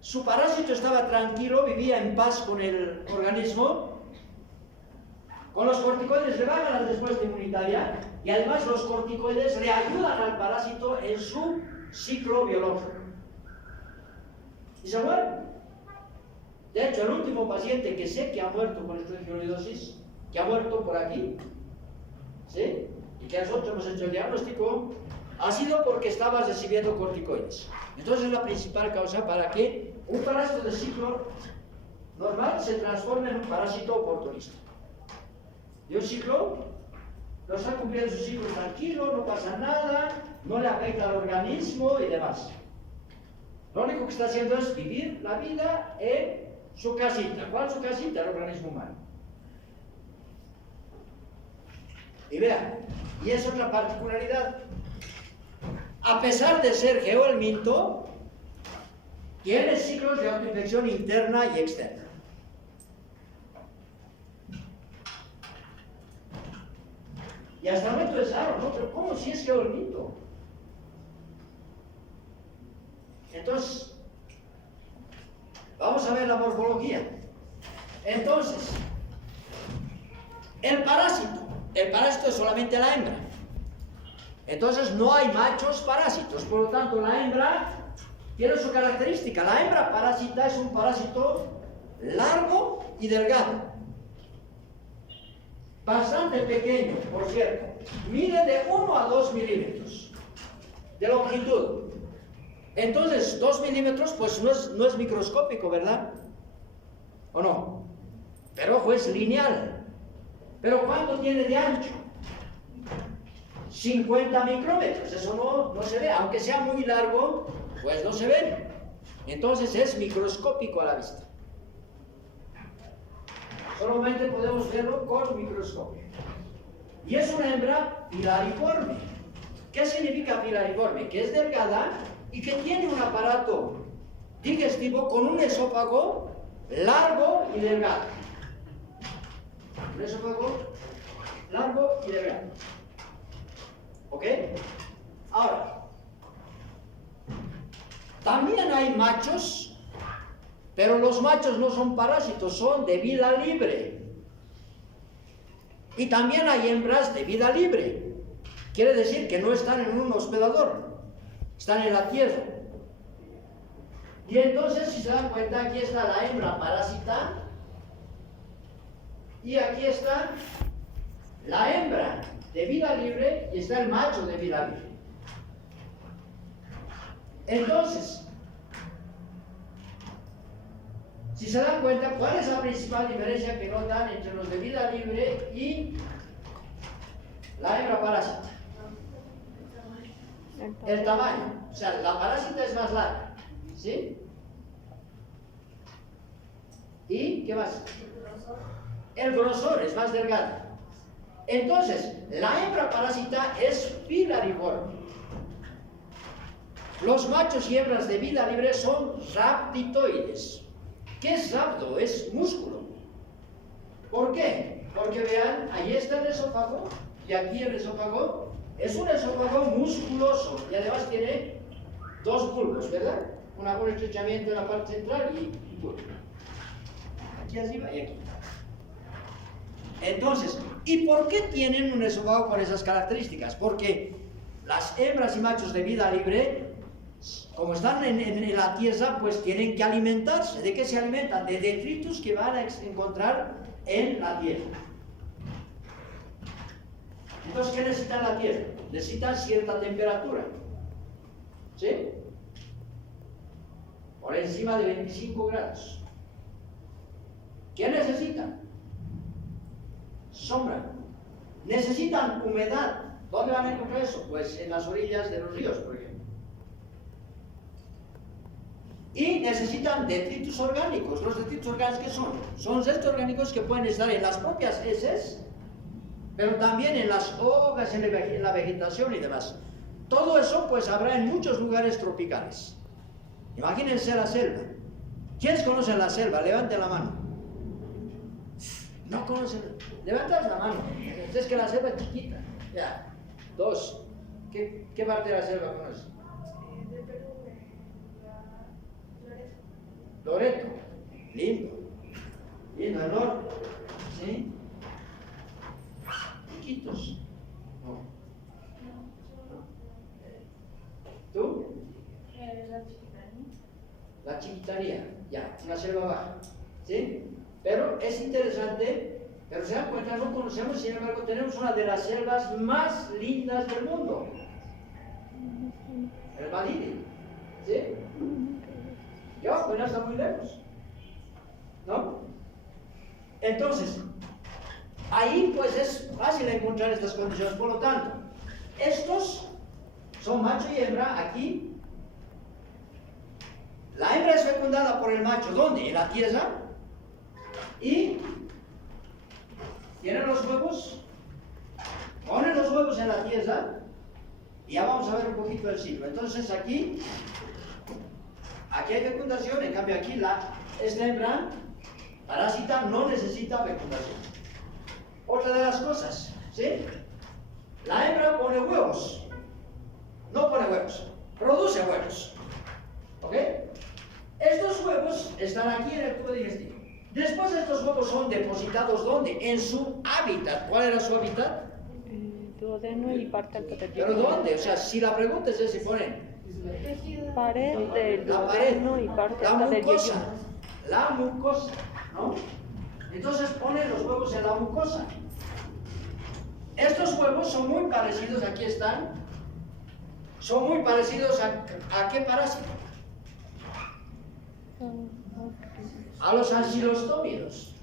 su parásito estaba tranquilo, vivía en paz con el organismo. Con los corticoides le bajan la respuesta inmunitaria y además los corticoides le ayudan al parásito en su ciclo biológico. Y se muere. De hecho, el último paciente que sé que ha muerto con estronquiloidosis, que ha muerto por aquí, ¿sí?, y que nosotros hemos hecho el diagnóstico, ha sido porque estaba recibiendo corticoides. Entonces es la principal causa para que un parásito de ciclo normal se transforma en un parásito oportunista. De un ciclo, no está cumpliendo su ciclo tranquilo, no pasa nada, no le afecta al organismo y demás. Lo único que está haciendo es vivir la vida en su casita. ¿Cuál es su casita? El organismo humano. Y vean, y es otra particularidad. A pesar de ser geohelminto, tiene ciclos de autoinfección interna y externa. Y hasta el momento es raro, ¿no? Pero ¿cómo si es geohelminto? Entonces, vamos a ver la morfología. Entonces, el parásito es solamente la hembra. Entonces no hay machos parásitos, por lo tanto la hembra tiene su característica. La hembra parásita es un parásito largo y delgado. Bastante pequeño, por cierto. Mide de 1 a 2 milímetros de longitud. Entonces, 2 milímetros, pues no es microscópico, ¿verdad? ¿O no? Pero ojo, es lineal. ¿Pero cuánto tiene de ancho? 50 micrómetros. Eso no se ve. Aunque sea muy largo, pues no se ve. Entonces es microscópico a la vista. Solamente podemos verlo con microscopio. Y es una hembra pilariforme. ¿Qué significa pilariforme? Que es delgada y que tiene un aparato digestivo con un esófago largo y delgado. Un esófago largo y delgado. ¿Ok? Ahora, también hay machos, pero los machos no son parásitos, son de vida libre. Y también hay hembras de vida libre. Quiere decir que no están en un hospedador, están en la tierra. Y entonces, si se dan cuenta, aquí está la hembra parásita y aquí está la hembra de vida libre y está el macho de vida libre. Entonces, si se dan cuenta, ¿cuál es la principal diferencia que notan entre los de vida libre y la hembra parásita? El tamaño. O sea, la parásita es más larga, ¿sí? ¿Y qué más? El grosor es más delgado. Entonces, la hembra parásita es pilariforme. Los machos y hembras de vida libre son rhabditoides. ¿Qué es rhabdo? Es músculo. ¿Por qué? Porque vean, ahí está el esófago y aquí el esófago es un esófago musculoso y además tiene dos bulbos, ¿verdad? Un estrechamiento en la parte central y bulbo. Aquí arriba y aquí. Entonces, ¿y por qué tienen un esófago con esas características? Porque las hembras y machos de vida libre, como están en la tierra, pues tienen que alimentarse. ¿De qué se alimentan? De detritus que van a encontrar en la tierra. Entonces, ¿qué necesitan la tierra? Necesitan cierta temperatura. ¿Sí? Por encima de 25 grados. ¿Qué necesitan? Sombra. Necesitan humedad. ¿Dónde van a encontrar eso? Pues en las orillas de los ríos, por ejemplo. Y necesitan detritus orgánicos. ¿Los detritus orgánicos qué son? Son restos orgánicos que pueden estar en las propias heces, pero también en las hojas, en la vegetación y demás. Todo eso pues habrá en muchos lugares tropicales. Imagínense la selva. ¿Quiénes conocen la selva? Levanten la mano. No conocen. Levantad la mano. Es que la selva es chiquita. Ya. Dos. ¿Qué parte de la selva conocen? De Perú, Loreto. Lindo. Lindo, el norte. ¿Sí? Chiquitos. No. ¿Tú? La Chiquitanía. La Chiquitanía. Ya, una selva baja. ¿Sí? Pero es interesante, pero se dan cuenta, no conocemos, sin embargo, tenemos una de las selvas más lindas del mundo. El Malini. ¿Sí? Ya, pues no está muy lejos. ¿No? encontrar estas condiciones. Por lo tanto, estos son macho y hembra aquí. La hembra es fecundada por el macho, ¿dónde? En la tierra. Y tienen los huevos, ponen los huevos en la tierra. Y ya vamos a ver un poquito el ciclo. Entonces aquí hay fecundación, en cambio aquí esta hembra parásita no necesita fecundación. Otra de las cosas, ¿sí? La hembra pone huevos, no pone huevos, produce huevos, ¿ok? Estos huevos están aquí en el tubo digestivo. Después estos huevos son depositados ¿dónde? En su hábitat. ¿Cuál era su hábitat? Duodeno y parte alta del ¿Pero dónde? O sea, si la pregunta es si ponen pared del la pared, duodeno y parte la alta del mucosa, yeyuno. la mucosa, ¿no? Entonces ponen los huevos en la mucosa. Estos huevos son muy parecidos, aquí están, son muy parecidos a qué parásito? A los ancilostómidos.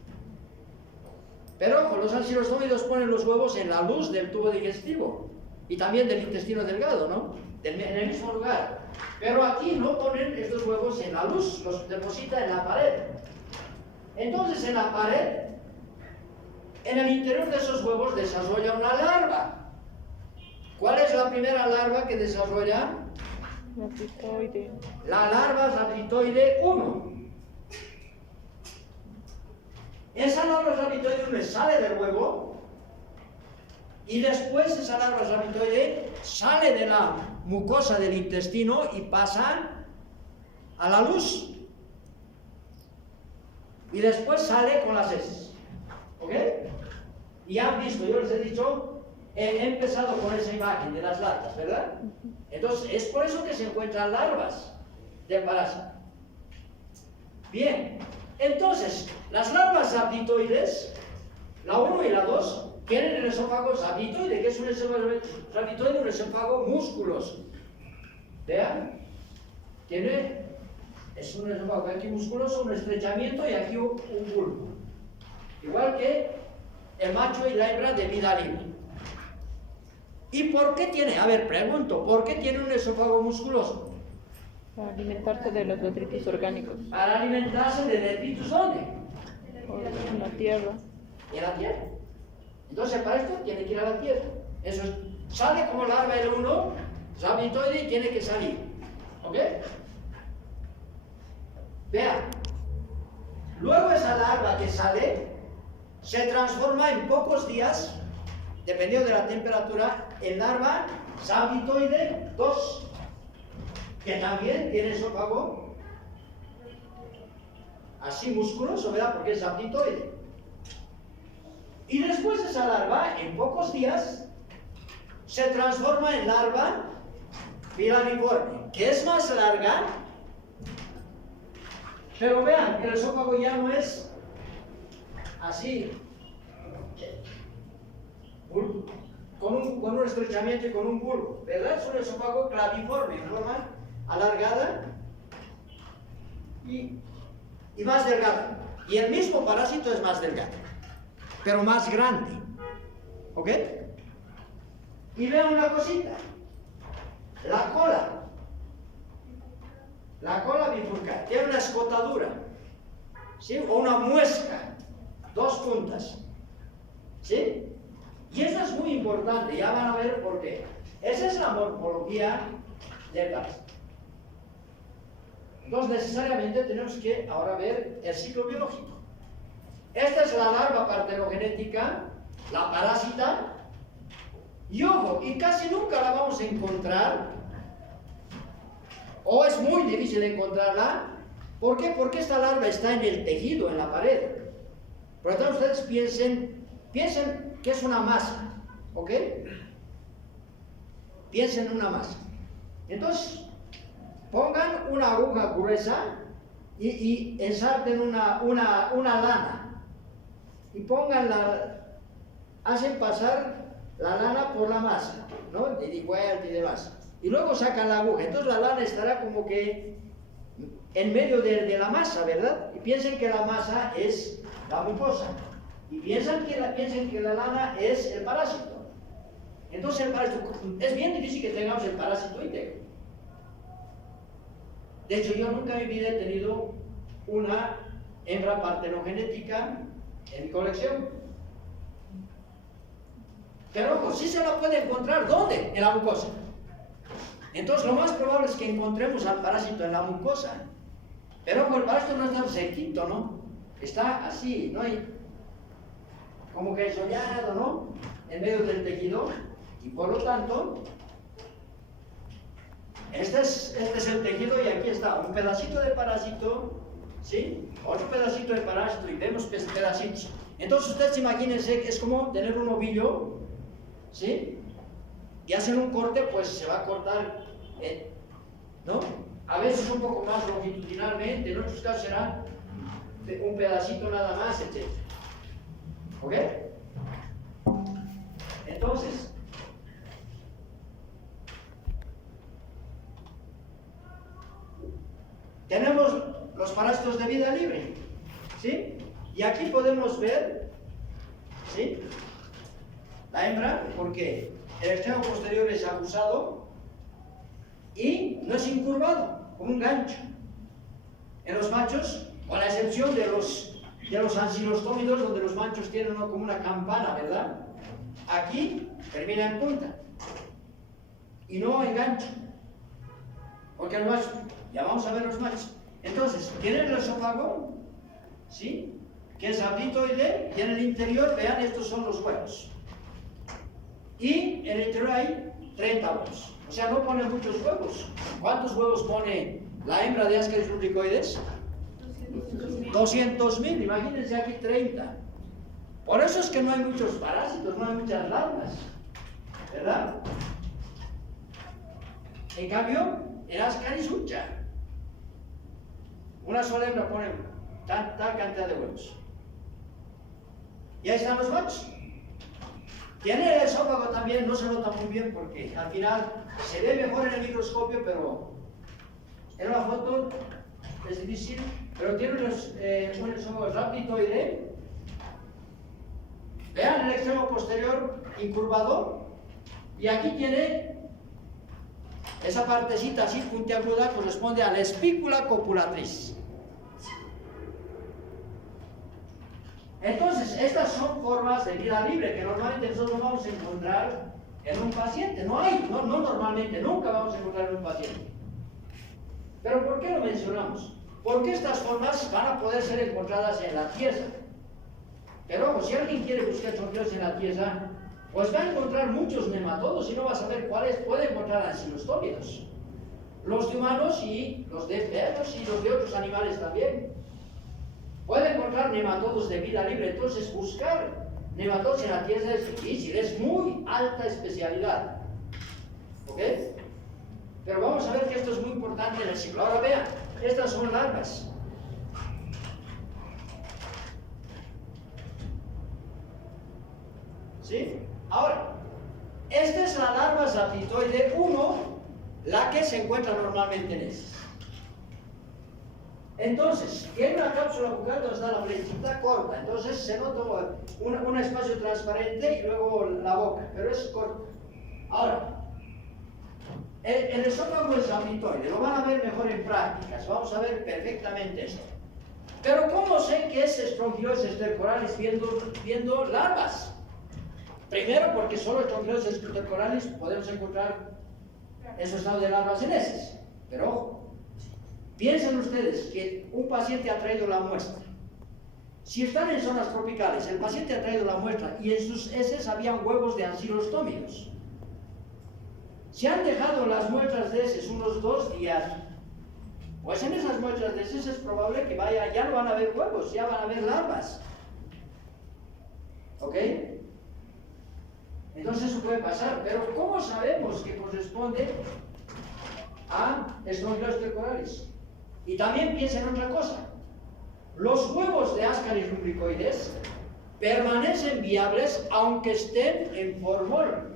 Pero ojo, los ancilostómidos ponen los huevos en la luz del tubo digestivo y también del intestino delgado, ¿no? En el mismo lugar. Pero aquí no ponen estos huevos en la luz, los depositan en la pared. Entonces en la pared, en el interior de esos huevos desarrolla una larva. ¿Cuál es la primera larva que desarrolla? Rapitoide. La larva Rapitoide 1. Esa larva Rapitoide 1 sale del huevo y después esa larva Rapitoide sale de la mucosa del intestino y pasa a la luz. Y después sale con las heces. ¿Ok? Y han visto, yo les he dicho, he empezado con esa imagen de las latas, ¿verdad? Entonces, es por eso que se encuentran larvas del parásito. Bien, entonces, las larvas rapitoides, la 1 y la 2, tienen el esófago rapitoide, que es un esófago rapitoide, un esófago musculoso. Vean, es un esófago aquí musculoso, un estrechamiento y aquí un bulbo. Igual que el macho y la hembra de vida libre. ¿Y por qué tiene? A ver, pregunto, ¿por qué tiene un esófago musculoso? Para alimentarse de los detritus orgánicos. Para alimentarse de detritus, ¿dónde? En la tierra. En la tierra. Entonces, para esto tiene que ir a la tierra. Eso sale como larva el 1, rapitoide, y tiene que salir. ¿Ok? Vean. Luego esa larva que sale se transforma en pocos días, dependiendo de la temperatura, en larva rapitoide 2, que también tiene esófago así musculoso, ¿verdad? Porque es rapitoide. Y después esa larva, en pocos días, se transforma en larva filariforme, que es más larga, pero vean que el esófago ya no es así, con un estrechamiento y con un bulbo, ¿verdad? Es un esófago claviforme, en forma alargada y más delgada. Y el mismo parásito es más delgado, pero más grande. ¿Ok? Y vean una cosita. La cola bifurcal tiene una escotadura, ¿sí? O una muesca, 2 puntas, ¿sí? Y eso es muy importante, ya van a ver por qué. Esa es la morfología del parásito. Entonces necesariamente tenemos que ahora ver el ciclo biológico. Esta es la larva partenogenética, la parásita, y ojo, y casi nunca la vamos a encontrar, o es muy difícil encontrarla. ¿Por qué? Porque esta larva está en el tejido, en la pared. Por lo tanto, ustedes piensen que es una masa, ¿ok? Piensen en una masa. Entonces, pongan una aguja gruesa y ensarten una lana y hacen pasar la lana por la masa, ¿no? Y vuelta y demás. Y luego sacan la aguja. Entonces la lana estará como que en medio de la masa, ¿verdad? Y piensen que la masa es la mucosa. Y piensen que la lana es el parásito. Entonces el parásito, es bien difícil que tengamos el parásito íntegro. De hecho, yo nunca en mi vida he tenido una hembra partenogenética en mi colección. Pero ojo, sí se la puede encontrar. ¿Dónde? En la mucosa. Entonces lo más probable es que encontremos al parásito en la mucosa. Pero ojo, el parásito no está cerquito, ¿no? Está así, ¿no? Como que soñado, ¿no? En medio del tejido. Y por lo tanto, este es el tejido y aquí está un pedacito de parásito, ¿sí? Otro pedacito de parásito y vemos pedacitos. Entonces ustedes imagínense que es como tener un ovillo, ¿sí? Y hacen un corte, pues se va a cortar, ¿no? A veces un poco más longitudinalmente, en otros casos será un pedacito nada más, etc. ¿Ok? Entonces, tenemos los parásitos de vida libre, ¿sí? Y aquí podemos ver, ¿sí? La hembra, porque el extremo posterior es acusado y no es incurvado, como un gancho. En los machos, con la excepción de los ancilostómidos, donde los machos tienen como una campana, ¿verdad? Aquí termina en punta y no en gancho, porque el macho, ya vamos a ver los machos. Entonces, tienen el esófago, ¿sí? Que es apitoide, y en el interior, vean, estos son los huevos. Y en el interior hay 30 huevos. O sea, no pone muchos huevos. ¿Cuántos huevos pone la hembra de Ascaris lubricoides? 200.000. Imagínense aquí 30. Por eso es que no hay muchos parásitos, no hay muchas larvas, ¿verdad? En cambio, en Ascaris hucha, una sola hembra pone tal cantidad de huevos. Y ahí están los machos. Tiene el esófago también, no se nota muy bien porque al final se ve mejor en el microscopio, pero en una foto es difícil. Pero tiene un esófago rapitoide. Vean el extremo posterior incurvado. Y aquí tiene esa partecita así puntiaguda, corresponde a la espícula copulatriz. Entonces, estas son formas de vida libre que normalmente nosotros no vamos a encontrar en un paciente. No normalmente, nunca vamos a encontrar en un paciente. Pero ¿por qué lo mencionamos? Porque estas formas van a poder ser encontradas en la tierra. Pero ojo, si alguien quiere buscar trofeos en la tierra, pues va a encontrar muchos nematodos y no va a saber cuáles puede encontrar ancilostómidos. Los de humanos y los de perros y los de otros animales también. Puede encontrar nematodos de vida libre, entonces buscar nematodos en la tierra es difícil, es muy alta especialidad. ¿Ok? Pero vamos a ver que esto es muy importante en el ciclo. Ahora vean, estas son larvas. ¿Sí? Ahora, esta es la larva zapitoide 1, la que se encuentra normalmente en heces. Entonces, tiene una cápsula bucal donde está la flechita corta, entonces se nota un espacio transparente y luego la boca, pero es corta. Ahora, el esófago es zapitoide, lo van a ver mejor en prácticas, vamos a ver perfectamente esto. Pero ¿cómo sé que es Strongyloides stercoralis viendo larvas? Primero, porque solo Strongyloides stercoralis podemos encontrar en su estado de larvas en heces. Pero ojo, piensen ustedes que un paciente ha traído la muestra. Si están en zonas tropicales, el paciente ha traído la muestra y en sus heces habían huevos de ancilostómidos. Si han dejado las muestras de heces unos 2 días, pues en esas muestras de heces es probable que ya no van a haber huevos, ya van a haber larvas. ¿Ok? Entonces eso puede pasar, pero ¿cómo sabemos que corresponde a Strongyloides stercoralis? Y también piensen en otra cosa. Los huevos de Ascaris lubricoides permanecen viables aunque estén en formol.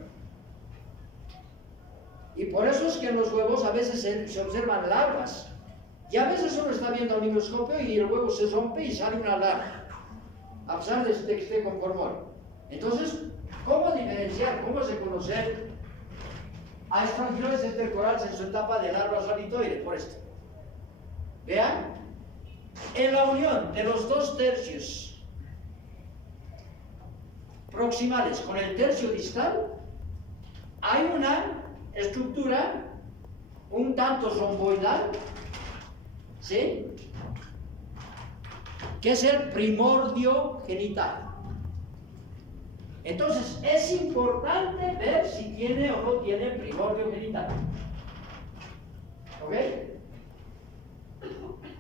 Y por eso es que en los huevos a veces se observan larvas. Y a veces uno está viendo al microscopio y el huevo se rompe y sale una larva, a pesar de que esté con formol. Entonces, ¿Cómo diferenciar, cómo reconocer a estrangiloides estercorales en su etapa de larvas rhabditoides? Por esto. Vean, en la unión de los dos tercios proximales con el tercio distal, hay una estructura un tanto romboidal, ¿sí?, que es el primordio genital. Entonces, es importante ver si tiene o no tiene primordio genital. ¿Ok?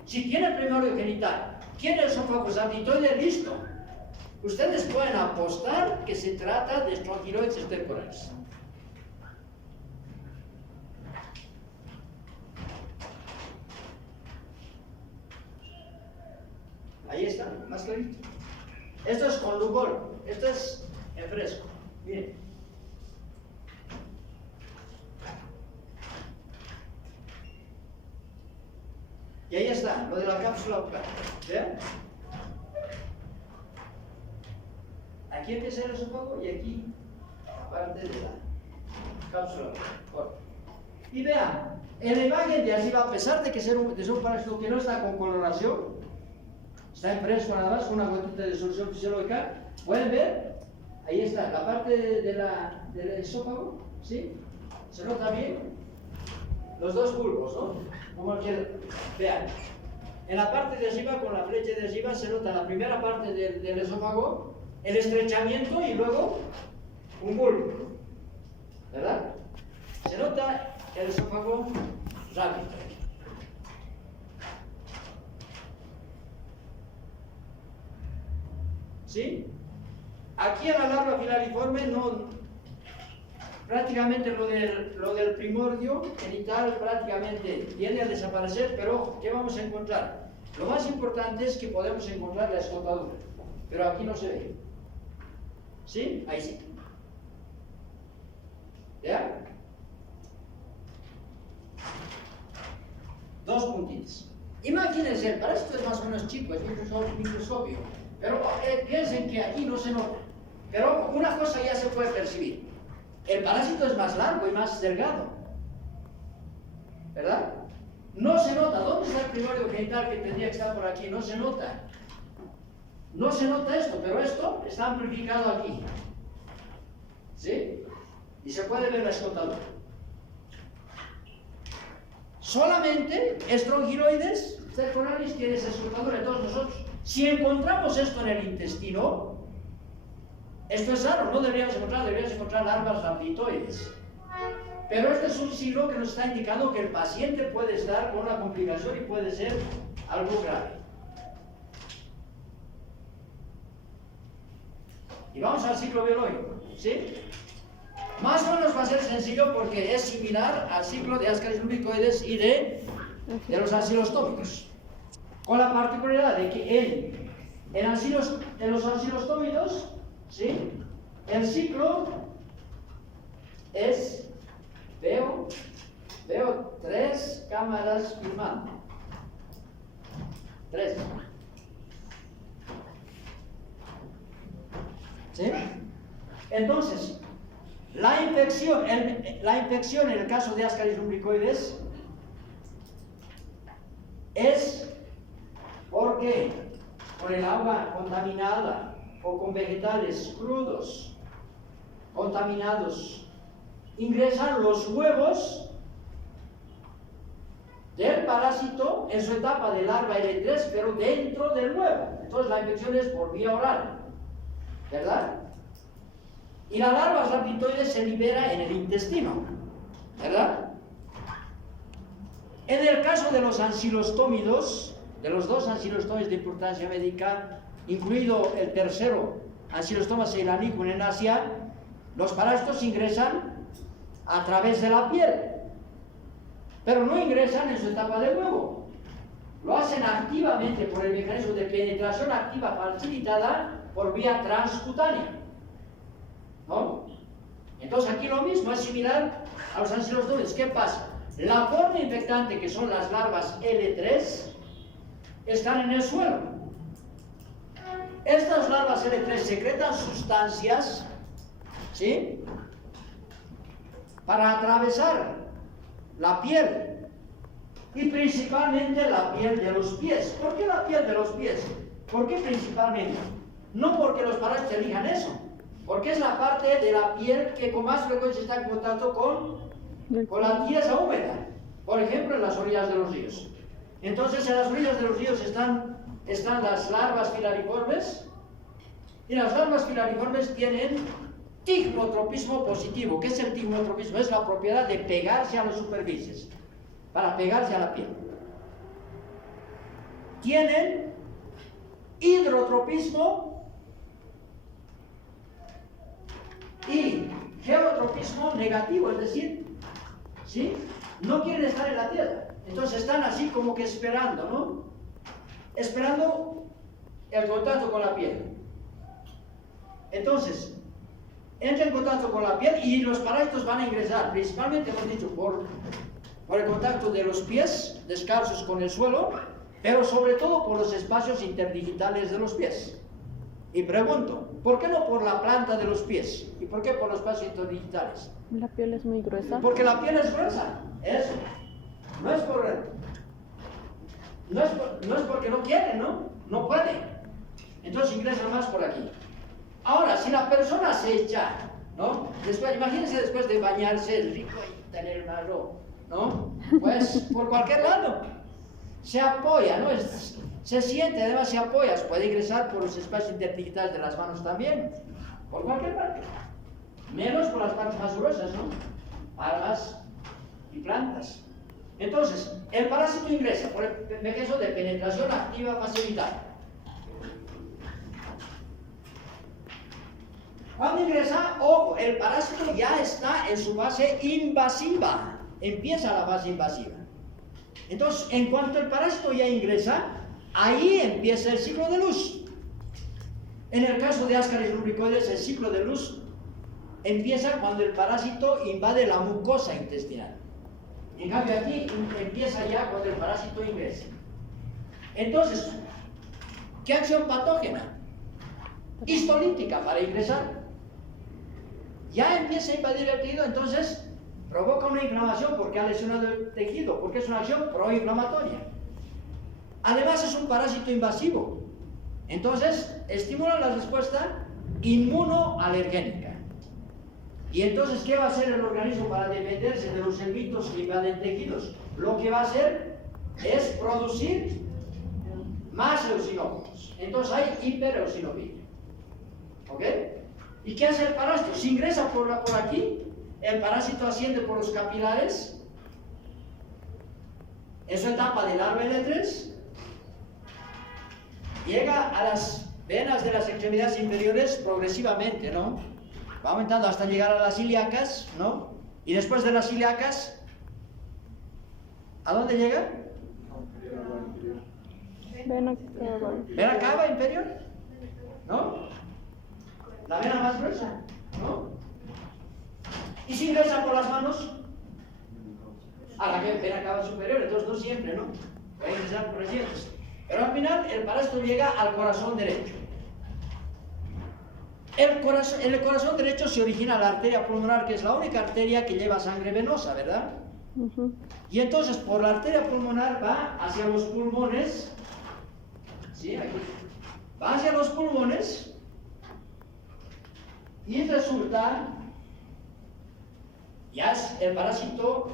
Si tiene primordio genital, tiene el esófago rhabditoide, listo. Ustedes pueden apostar que se trata de estrongiloides estercorales. Ahí está, más clarito. Esto es con Lugol, esto es en fresco. Miren. Y ahí está, lo de la cápsula bucal. ¿Vean? Aquí empieza el esófago y aquí parte de la cápsula bucal. Y vean, en la imagen de arriba, a pesar de que es un parásito que no está con coloración, está en fresco nada más, con una gotita de solución fisiológica, pueden ver, ahí está, la parte del esófago, ¿sí? Se nota bien los dos bulbos, ¿no? Como que, vean, en la parte de arriba, con la flecha de arriba, se nota la primera parte del esófago, el estrechamiento y luego un bulbo, ¿verdad? Se nota el esófago rápido. ¿Sí? Aquí en la larva filariforme prácticamente lo del primordio genital prácticamente tiende a desaparecer, pero ojo, ¿qué vamos a encontrar? Lo más importante es que podemos encontrar la escotadura, pero aquí no se ve. ¿Sí? Ahí sí. ¿Ya? Dos puntitos. Imagínense, para esto es más o menos chico, es microscopio. Pero piensen que aquí no se nota. Pero una cosa ya se puede percibir. El parásito es más largo y más delgado. ¿Verdad? No se nota. ¿Dónde está el primordio genital que tendría que estar por aquí? No se nota. No se nota esto, pero esto está amplificado aquí. ¿Sí? Y se puede ver la escotadura. Solamente estrongiloides estercorales tiene esa escotadura. Entonces nosotros, si encontramos esto en el intestino, esto es raro, no deberíamos encontrar larvas rhabditoides. Pero este es un signo que nos está indicando que el paciente puede estar con una complicación y puede ser algo grave. Y vamos al ciclo biológico, ¿sí? Más o menos va a ser sencillo porque es similar al ciclo de Ascaris lumbricoides y de los ancilostómicos. Con la particularidad de que en los ancilostómidos, ¿sí?, el ciclo es, veo 3 cámaras filmando. 3. ¿Sí? Entonces, la infección en el caso de Ascaris lumbricoides es porque con el agua contaminada o con vegetales crudos, contaminados, ingresan los huevos del parásito en su etapa de larva L3, pero dentro del huevo. Entonces la infección es por vía oral, ¿verdad? Y la larva rhabditoide se libera en el intestino, ¿verdad? En el caso de los ancilostómidos, de los 2 ancilostómidos de importancia médica, incluido el tercero, Ancylostoma ceylanicum en Asia, los parásitos ingresan a través de la piel, pero no ingresan en su etapa de huevo. Lo hacen activamente por el mecanismo de penetración activa facilitada por vía transcutánea, ¿no? Entonces aquí lo mismo, es similar a los ancilostómidos. ¿Qué pasa? La forma infectante, que son las larvas L3, están en el suelo. Estas larvas L3 secretan sustancias ¿sí? Para atravesar la piel y principalmente la piel de los pies. ¿Por qué la piel de los pies? ¿Por qué principalmente? No porque los parásitos elijan eso, porque es la parte de la piel que con más frecuencia está en contacto con la tierra húmeda, por ejemplo en las orillas de los ríos. Entonces en las orillas de los ríos están las larvas filariformes, y las larvas filariformes tienen tigmotropismo positivo. ¿Qué es el tigmotropismo? Es la propiedad de pegarse a las superficies, para pegarse a la piel. Tienen hidrotropismo y geotropismo negativo, es decir, ¿sí? No quieren estar en la tierra, entonces están así como que esperando, ¿no? Esperando el contacto con la piel. Entonces, entra en contacto con la piel y los parásitos van a ingresar, principalmente, hemos dicho, por el contacto de los pies descalzos con el suelo, pero sobre todo por los espacios interdigitales de los pies. Y pregunto, ¿por qué no por la planta de los pies? ¿Y por qué por los espacios interdigitales? La piel es muy gruesa. Porque la piel es gruesa, eso. No es porque no quiere, ¿no? No puede. Entonces ingresa más por aquí. Ahora, si la persona se echa, ¿no? Después, imagínense después de bañarse, es rico y tener un arroz, ¿no? Pues por cualquier lado. Se apoya, ¿no? Se siente, además se apoya, puede ingresar por los espacios interdigitales de las manos también, por cualquier parte. Menos por las partes más gruesas, ¿no? Algas y plantas. Entonces, el parásito ingresa por el mecanismo de penetración activa facilitada. Cuando ingresa, ojo, el parásito ya está en su fase invasiva. Empieza la fase invasiva. Entonces, en cuanto el parásito ya ingresa, ahí empieza el ciclo de luz. En el caso de Ascaris lumbricoides, el ciclo de luz empieza cuando el parásito invade la mucosa intestinal. En cambio aquí empieza ya cuando el parásito ingresa. Entonces, ¿qué acción patógena? Histolítica para ingresar. Ya empieza a invadir el tejido, entonces provoca una inflamación porque ha lesionado el tejido, porque es una acción proinflamatoria. Además es un parásito invasivo, entonces estimula la respuesta inmunoalergénica. Y entonces, ¿qué va a hacer el organismo para defenderse de los servitos que invaden tejidos? Lo que va a hacer es producir más eosinófilos. Entonces hay hipereosinofilia. ¿Ok? ¿Y qué hace el parásito? Si ingresa por aquí, el parásito asciende por los capilares, en su etapa de larva L3, llega a las venas de las extremidades inferiores progresivamente, ¿no? Va aumentando hasta llegar a las ilíacas, ¿no? Y después de las ilíacas, ¿a dónde llega? Vena cava inferior, ¿no? La vena más gruesa, ¿no? Y si ingresa por las manos, a la vena cava superior, entonces no siempre, ¿no? Puede ingresar por recientes. Pero al final el parásito llega al corazón derecho. En el corazón derecho se origina la arteria pulmonar, que es la única arteria que lleva sangre venosa, ¿verdad? Y entonces por la arteria pulmonar va hacia los pulmones, ¿sí? Aquí. Va hacia los pulmones y resulta, ya es el parásito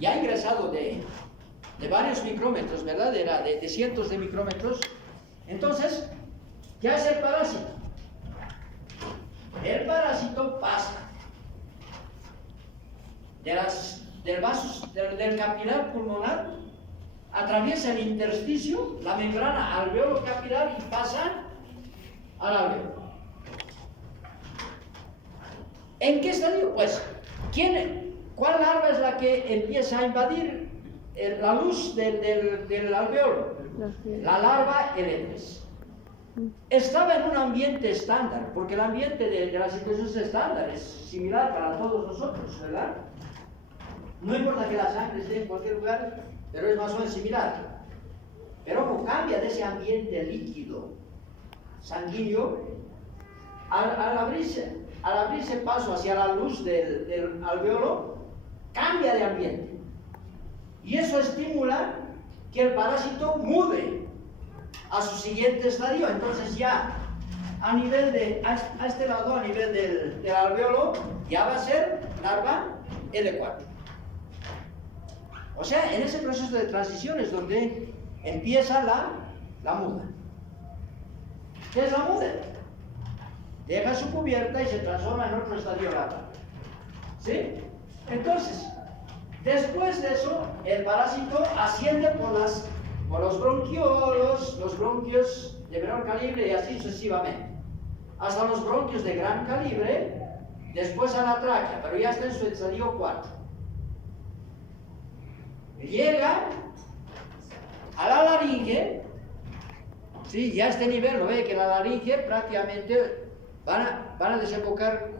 ya ingresado de varios micrómetros, ¿verdad? De cientos de micrómetros. Entonces, ¿qué hace el parásito? El parásito pasa del capilar pulmonar, atraviesa el intersticio, la membrana alveolo capilar y pasa al alveolo. ¿En qué estadio? Pues, ¿cuál larva es la que empieza a invadir la luz del alveolo? La larva L3. Estaba en un ambiente estándar, porque el ambiente de la situación es estándar, es similar para todos nosotros, ¿verdad? No importa que la sangre esté en cualquier lugar, pero es más o menos similar. Pero ojo, cambia de ese ambiente líquido, sanguíneo, al abrirse al abrirse paso hacia la luz del alveolo, cambia de ambiente. Y eso estimula que el parásito mude a su siguiente estadio. Entonces ya a nivel a este lado, a nivel del alveolo, ya va a ser larva L4. O sea, en ese proceso de transición es donde empieza la muda. ¿Qué es la muda? Deja su cubierta y se transforma en otro estadio larva. ¿Sí? Entonces, después de eso, el parásito asciende por los bronquiolos, los bronquios de menor calibre y así sucesivamente, hasta los bronquios de gran calibre, después a la tráquea, pero ya está en su estadio 4. Llega a la laringe, ¿sí? Ya a este nivel lo ve que la laringe prácticamente van a desembocar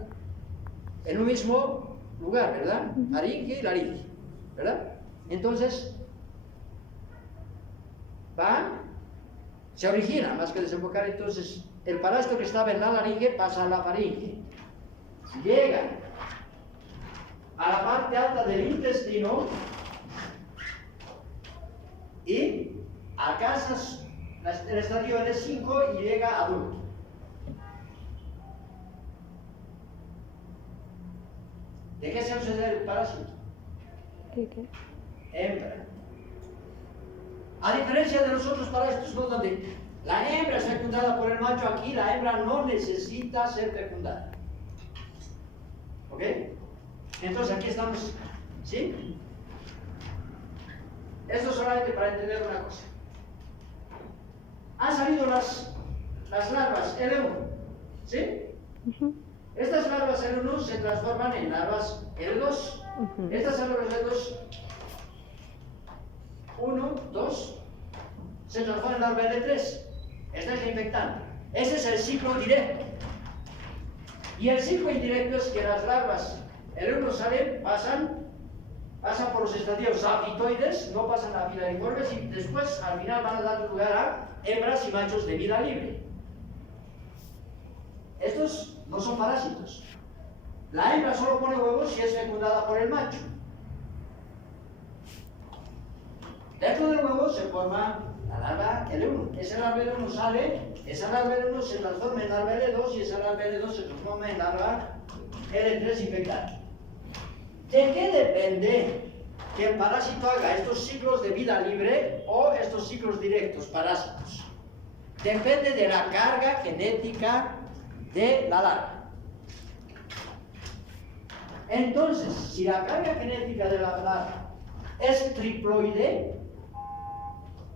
en un mismo lugar, ¿verdad? Laringe y laringe, ¿verdad? Entonces, se origina más que desembocar, entonces el parásito que estaba en la laringe pasa a la faringe, llega a la parte alta del intestino y alcanza el estadio L5 y llega a adulto. ¿De qué se usa el parásito? ¿Qué? Hembra. A diferencia de los otros parásitos, ¿no? Donde la hembra es fecundada por el macho, aquí la hembra no necesita ser fecundada. ¿Ok? Entonces aquí estamos, ¿sí? Esto solamente para entender una cosa. Han salido las larvas L1, ¿sí? Estas larvas L1 se transforman en larvas L2. Estas larvas L2, 1, 2, se transforman en larva L3. Esta es la infectante. Ese es el ciclo directo. Y el ciclo indirecto es que las larvas L1 salen, pasan por los estadios apitoides, no pasan a filariformes y después al final van a dar lugar a hembras y machos de vida libre. Estos no son parásitos. La hembra solo pone huevos si es fecundada por el macho. Dentro del huevo se forma la larva L1. Esa larva L1 sale, esa larva L1 se transforma en larva L2 y esa larva L2 se transforma en larva L3 infectante. ¿De qué depende que el parásito haga estos ciclos de vida libre o estos ciclos directos parásitos? Depende de la carga genética de la larva. Entonces, si la carga genética de la larva es triploide,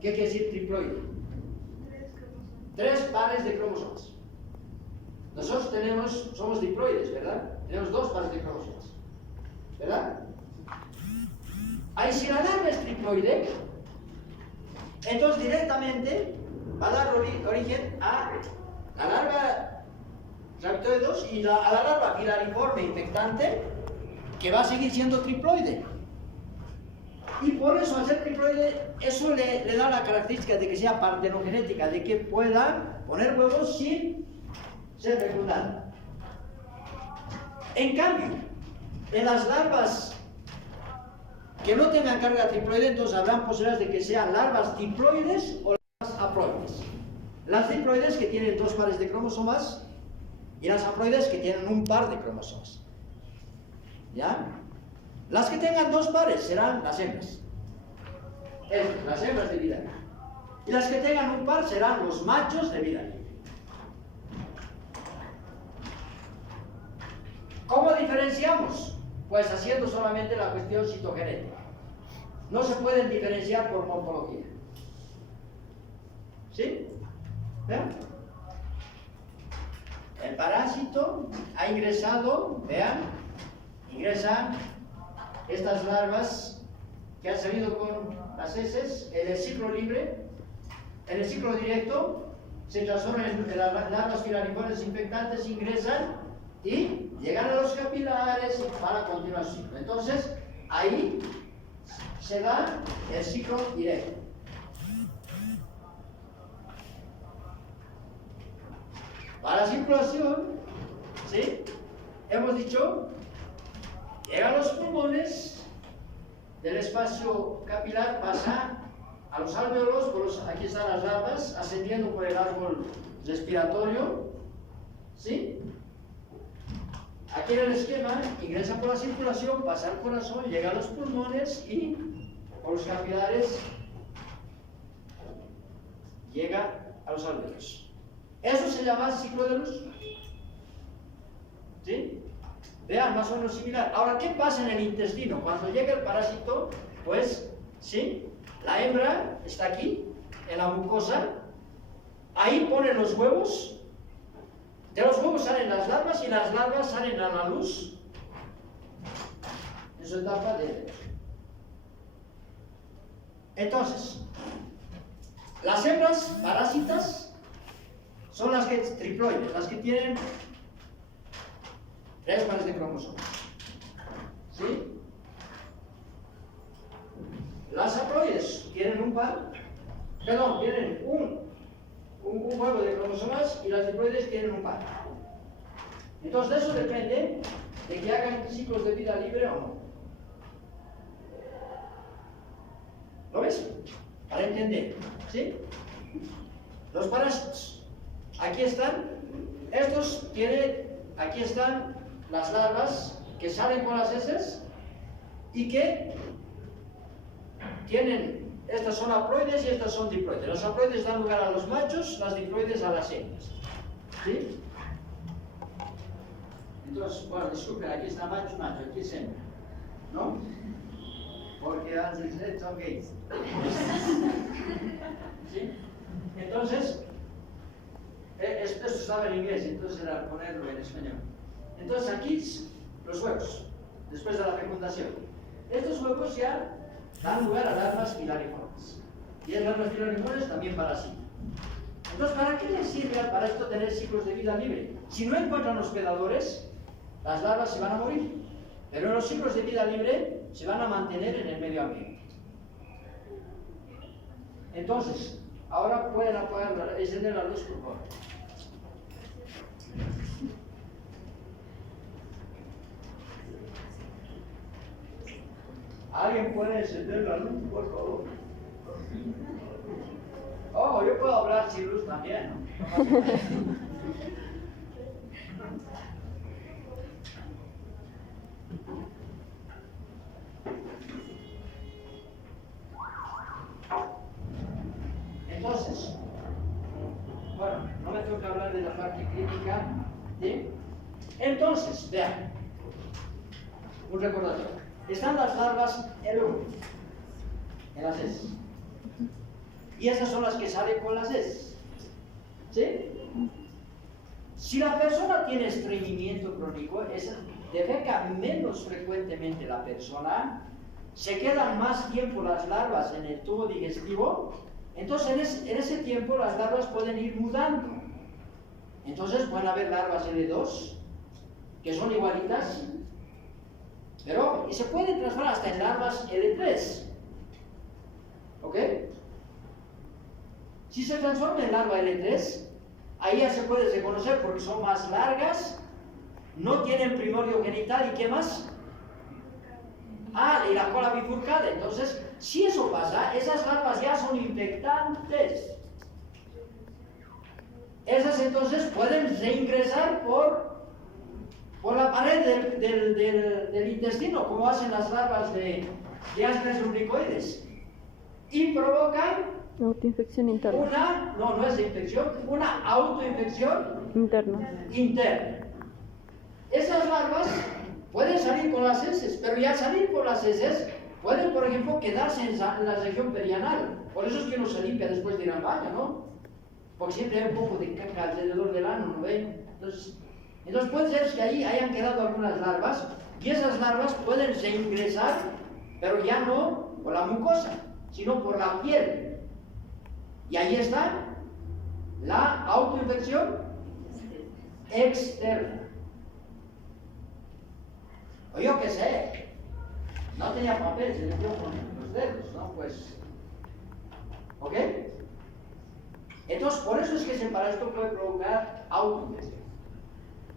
¿qué quiere decir triploide? 3 pares de cromosomas. Nosotros somos diploides, ¿verdad? Tenemos 2 pares de cromosomas, ¿verdad? Ahí si la larva es triploide, entonces directamente va a dar origen a la larva Rabitoide 2 y a la larva filariforme infectante, que va a seguir siendo triploide. Y por eso, al ser triploide, eso le da la característica de que sea partenogenética, de que pueda poner huevos sin ser fecundada. En cambio, en las larvas que no tengan carga triploide, entonces habrán posibilidades de que sean larvas diploides o larvas haploides. Las diploides que tienen 2 pares de cromosomas y las haploides que tienen un par de cromosomas. ¿Ya? Las que tengan 2 pares serán las hembras. Las hembras de vida libre. Y las que tengan un par serán los machos de vida libre. ¿Cómo diferenciamos? Pues haciendo solamente la cuestión citogenética. No se pueden diferenciar por morfología. ¿Sí? ¿Vean? El parásito ha ingresado, vean, ingresan estas larvas que han salido con las heces en el ciclo libre, en el ciclo directo, se transforman en larvas filariformes infectantes, ingresan y llegan a los capilares para continuar su ciclo. Entonces, ahí se da el ciclo directo. Para la circulación, ¿sí? hemos dicho, llega a los pulmones, del espacio capilar pasa a los alvéolos, aquí están las larvas, ascendiendo por el árbol respiratorio, ¿sí? Aquí en el esquema, ingresa por la circulación, pasa al corazón, llega a los pulmones y por los capilares llega a los alvéolos. Eso se llama ciclo de luz. ¿Sí? Vean, más o menos similar. Ahora, ¿qué pasa en el intestino? Cuando llega el parásito, pues, ¿sí? La hembra está aquí, en la mucosa, ahí ponen los huevos, de los huevos salen las larvas y las larvas salen a la luz en su etapa de... Entonces, las hembras parásitas son las que triploides, las que tienen 3 pares de cromosomas. ¿Sí? Las haploides tienen un par, perdón, tienen un huevo de cromosomas y las diploides tienen un par. Entonces, de eso depende de que hagan ciclos de vida libre o no. ¿Lo ves? Para entender, ¿sí? Los parásitos. Aquí están, aquí están las larvas que salen con las heces y que tienen, estas son haploides y estas son diploides. Las haploides dan lugar a los machos, las diploides a las hembras. ¿Sí? Entonces, bueno, disculpen, aquí está macho, aquí es hembra, ¿no? Porque antes son gays. ¿Sí? Entonces, esto estaba en inglés, entonces era ponerlo en español. Entonces aquí los huevos, después de la fecundación. Estos huevos ya dan lugar a larvas filariformes. Y las larvas filariformes también parasitan. Entonces, ¿para qué les sirve al parásito tener ciclos de vida libre? Si no encuentran hospedadores, las larvas se van a morir. Pero en los ciclos de vida libre se van a mantener en el medio ambiente. Entonces, ahora pueden encender la luz, por favor. ¿Alguien puede encender la luz, por favor? Oh, yo puedo hablar sin luz también, ¿no? Entonces, bueno, no me toca hablar de la parte clínica, ¿sí? Entonces, vean, un recordatorio. Están las larvas en las heces. Y esas son las que salen con las heces. ¿Sí? Si la persona tiene estreñimiento crónico, defeca menos frecuentemente la persona, se quedan más tiempo las larvas en el tubo digestivo, entonces en ese tiempo las larvas pueden ir mudando. Entonces pueden haber larvas L2, que son igualitas, pero y se pueden transformar hasta en larvas L3. ¿Ok? Si se transforma en larva L3, ahí ya se puede reconocer porque son más largas, no tienen primorio genital y ¿qué más? Ah, y la cola bifurcada. Entonces, si eso pasa, esas larvas ya son infectantes. Esas entonces pueden reingresar por la pared del intestino, como hacen las larvas de astres lubricoides, y provocan Autoinfección interna. no es infección, una autoinfección interna. Esas larvas pueden salir con las heces, pero ya salir por las heces pueden, por ejemplo, quedarse en la región perianal. Por eso es que no se limpia después de ir al baño, ¿no? Porque siempre hay un poco de caca alrededor del ano, ¿no ven? Entonces puede ser que ahí hayan quedado algunas larvas y esas larvas pueden reingresar, pero ya no por la mucosa, sino por la piel. Y ahí está la autoinfección externa. O yo qué sé, no tenía papel, se metió con los dedos, ¿no? Pues, ¿ok? Entonces, por eso es que ese parásito puede provocar autoinfección.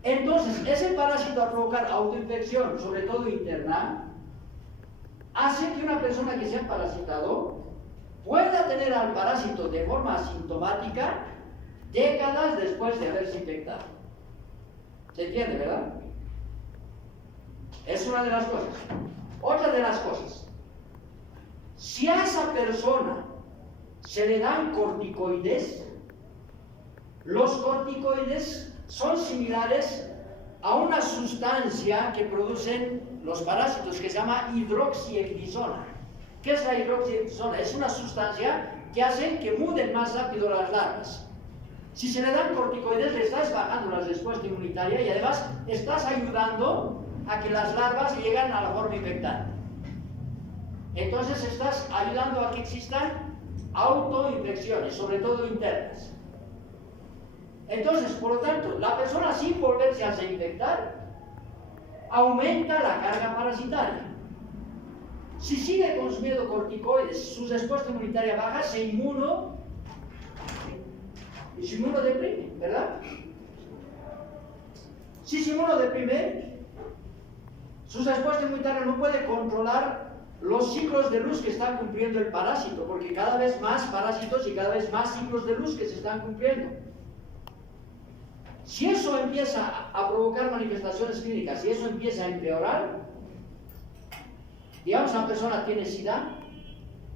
Entonces, ese parásito al provocar autoinfección, sobre todo interna, hace que una persona que se ha parasitado pueda tener al parásito de forma asintomática décadas después de haberse infectado. ¿Se entiende, verdad? Es una de las cosas. Otra de las cosas, si a esa persona se le dan corticoides, los corticoides son similares a una sustancia que producen los parásitos que se llama hidroxiectisona. ¿Qué es la hidroxiectisona? Es una sustancia que hace que muden más rápido las larvas. Si se le dan corticoides, le estás bajando la respuesta inmunitaria y además estás ayudando a que las larvas lleguen a la forma infectada. Entonces estás ayudando a que existan autoinfecciones, sobre todo internas. Entonces, por lo tanto, la persona sin volverse a infectar aumenta la carga parasitaria. Si sigue consumiendo corticoides, su respuesta inmunitaria baja, se inmunodeprime, ¿verdad? Si se inmunodeprime, su respuesta inmunitaria no puede controlar los ciclos de luz que está cumpliendo el parásito, porque cada vez más parásitos y cada vez más ciclos de luz que se están cumpliendo. Si eso empieza a provocar manifestaciones clínicas, si eso empieza a empeorar, digamos una persona tiene SIDA,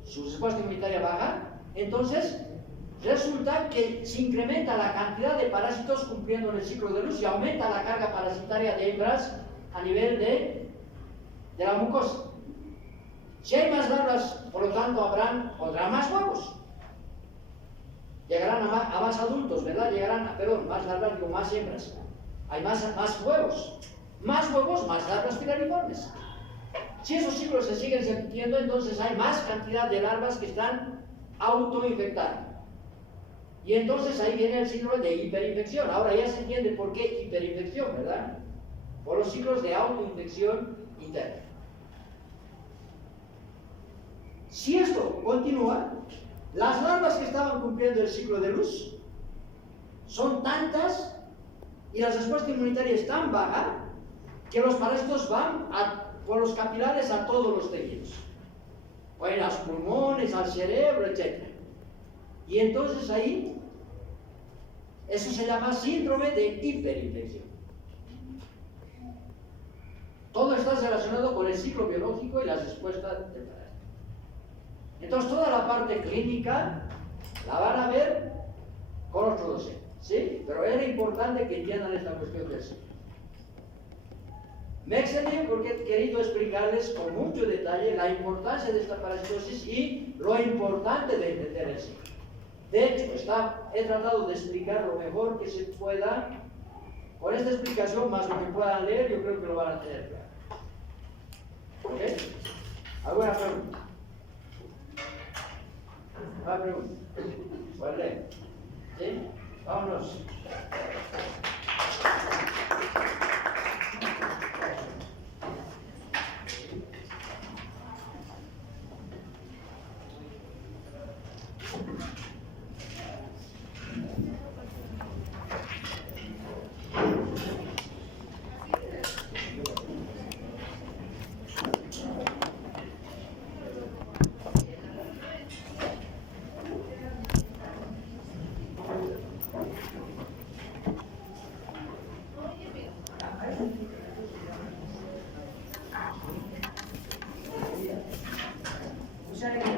su respuesta inmunitaria baja, entonces resulta que se incrementa la cantidad de parásitos cumpliendo en el ciclo de luz y aumenta la carga parasitaria de hembras a nivel de la mucosa. Si hay más larvas, por lo tanto, pondrán más huevos. Llegarán a más adultos, ¿verdad? Más larvas, digo, más hembras. Hay más huevos. Más huevos, más larvas pilariformes. Si esos ciclos se siguen repitiendo, entonces hay más cantidad de larvas que están autoinfectando. Y entonces ahí viene el ciclo de hiperinfección. Ahora ya se entiende por qué hiperinfección, ¿verdad? Por los ciclos de autoinfección interna. Si esto continúa, las larvas que estaban cumpliendo el ciclo de luz son tantas y la respuesta inmunitaria es tan baja que los parásitos van por los capilares a todos los tejidos, o en los pulmones, al cerebro, etc. Y entonces ahí, eso se llama síndrome de hiperinfección. Todo está relacionado con el ciclo biológico y las respuestas del parásito. Entonces toda la parte clínica la van a ver con otro docente, ¿sí? Pero era importante que entiendan esta cuestión del ciclo. Me extendí porque he querido explicarles con mucho detalle la importancia de esta parasitosis y lo importante de entender el ciclo. De hecho, he tratado de explicar lo mejor que se pueda. Con esta explicación, más lo que puedan leer, yo creo que lo van a tener claro. ¿Ok? ¿Alguna pregunta? ¿Alguna pregunta? Pues leen. ¿Sí? Vámonos. Usare che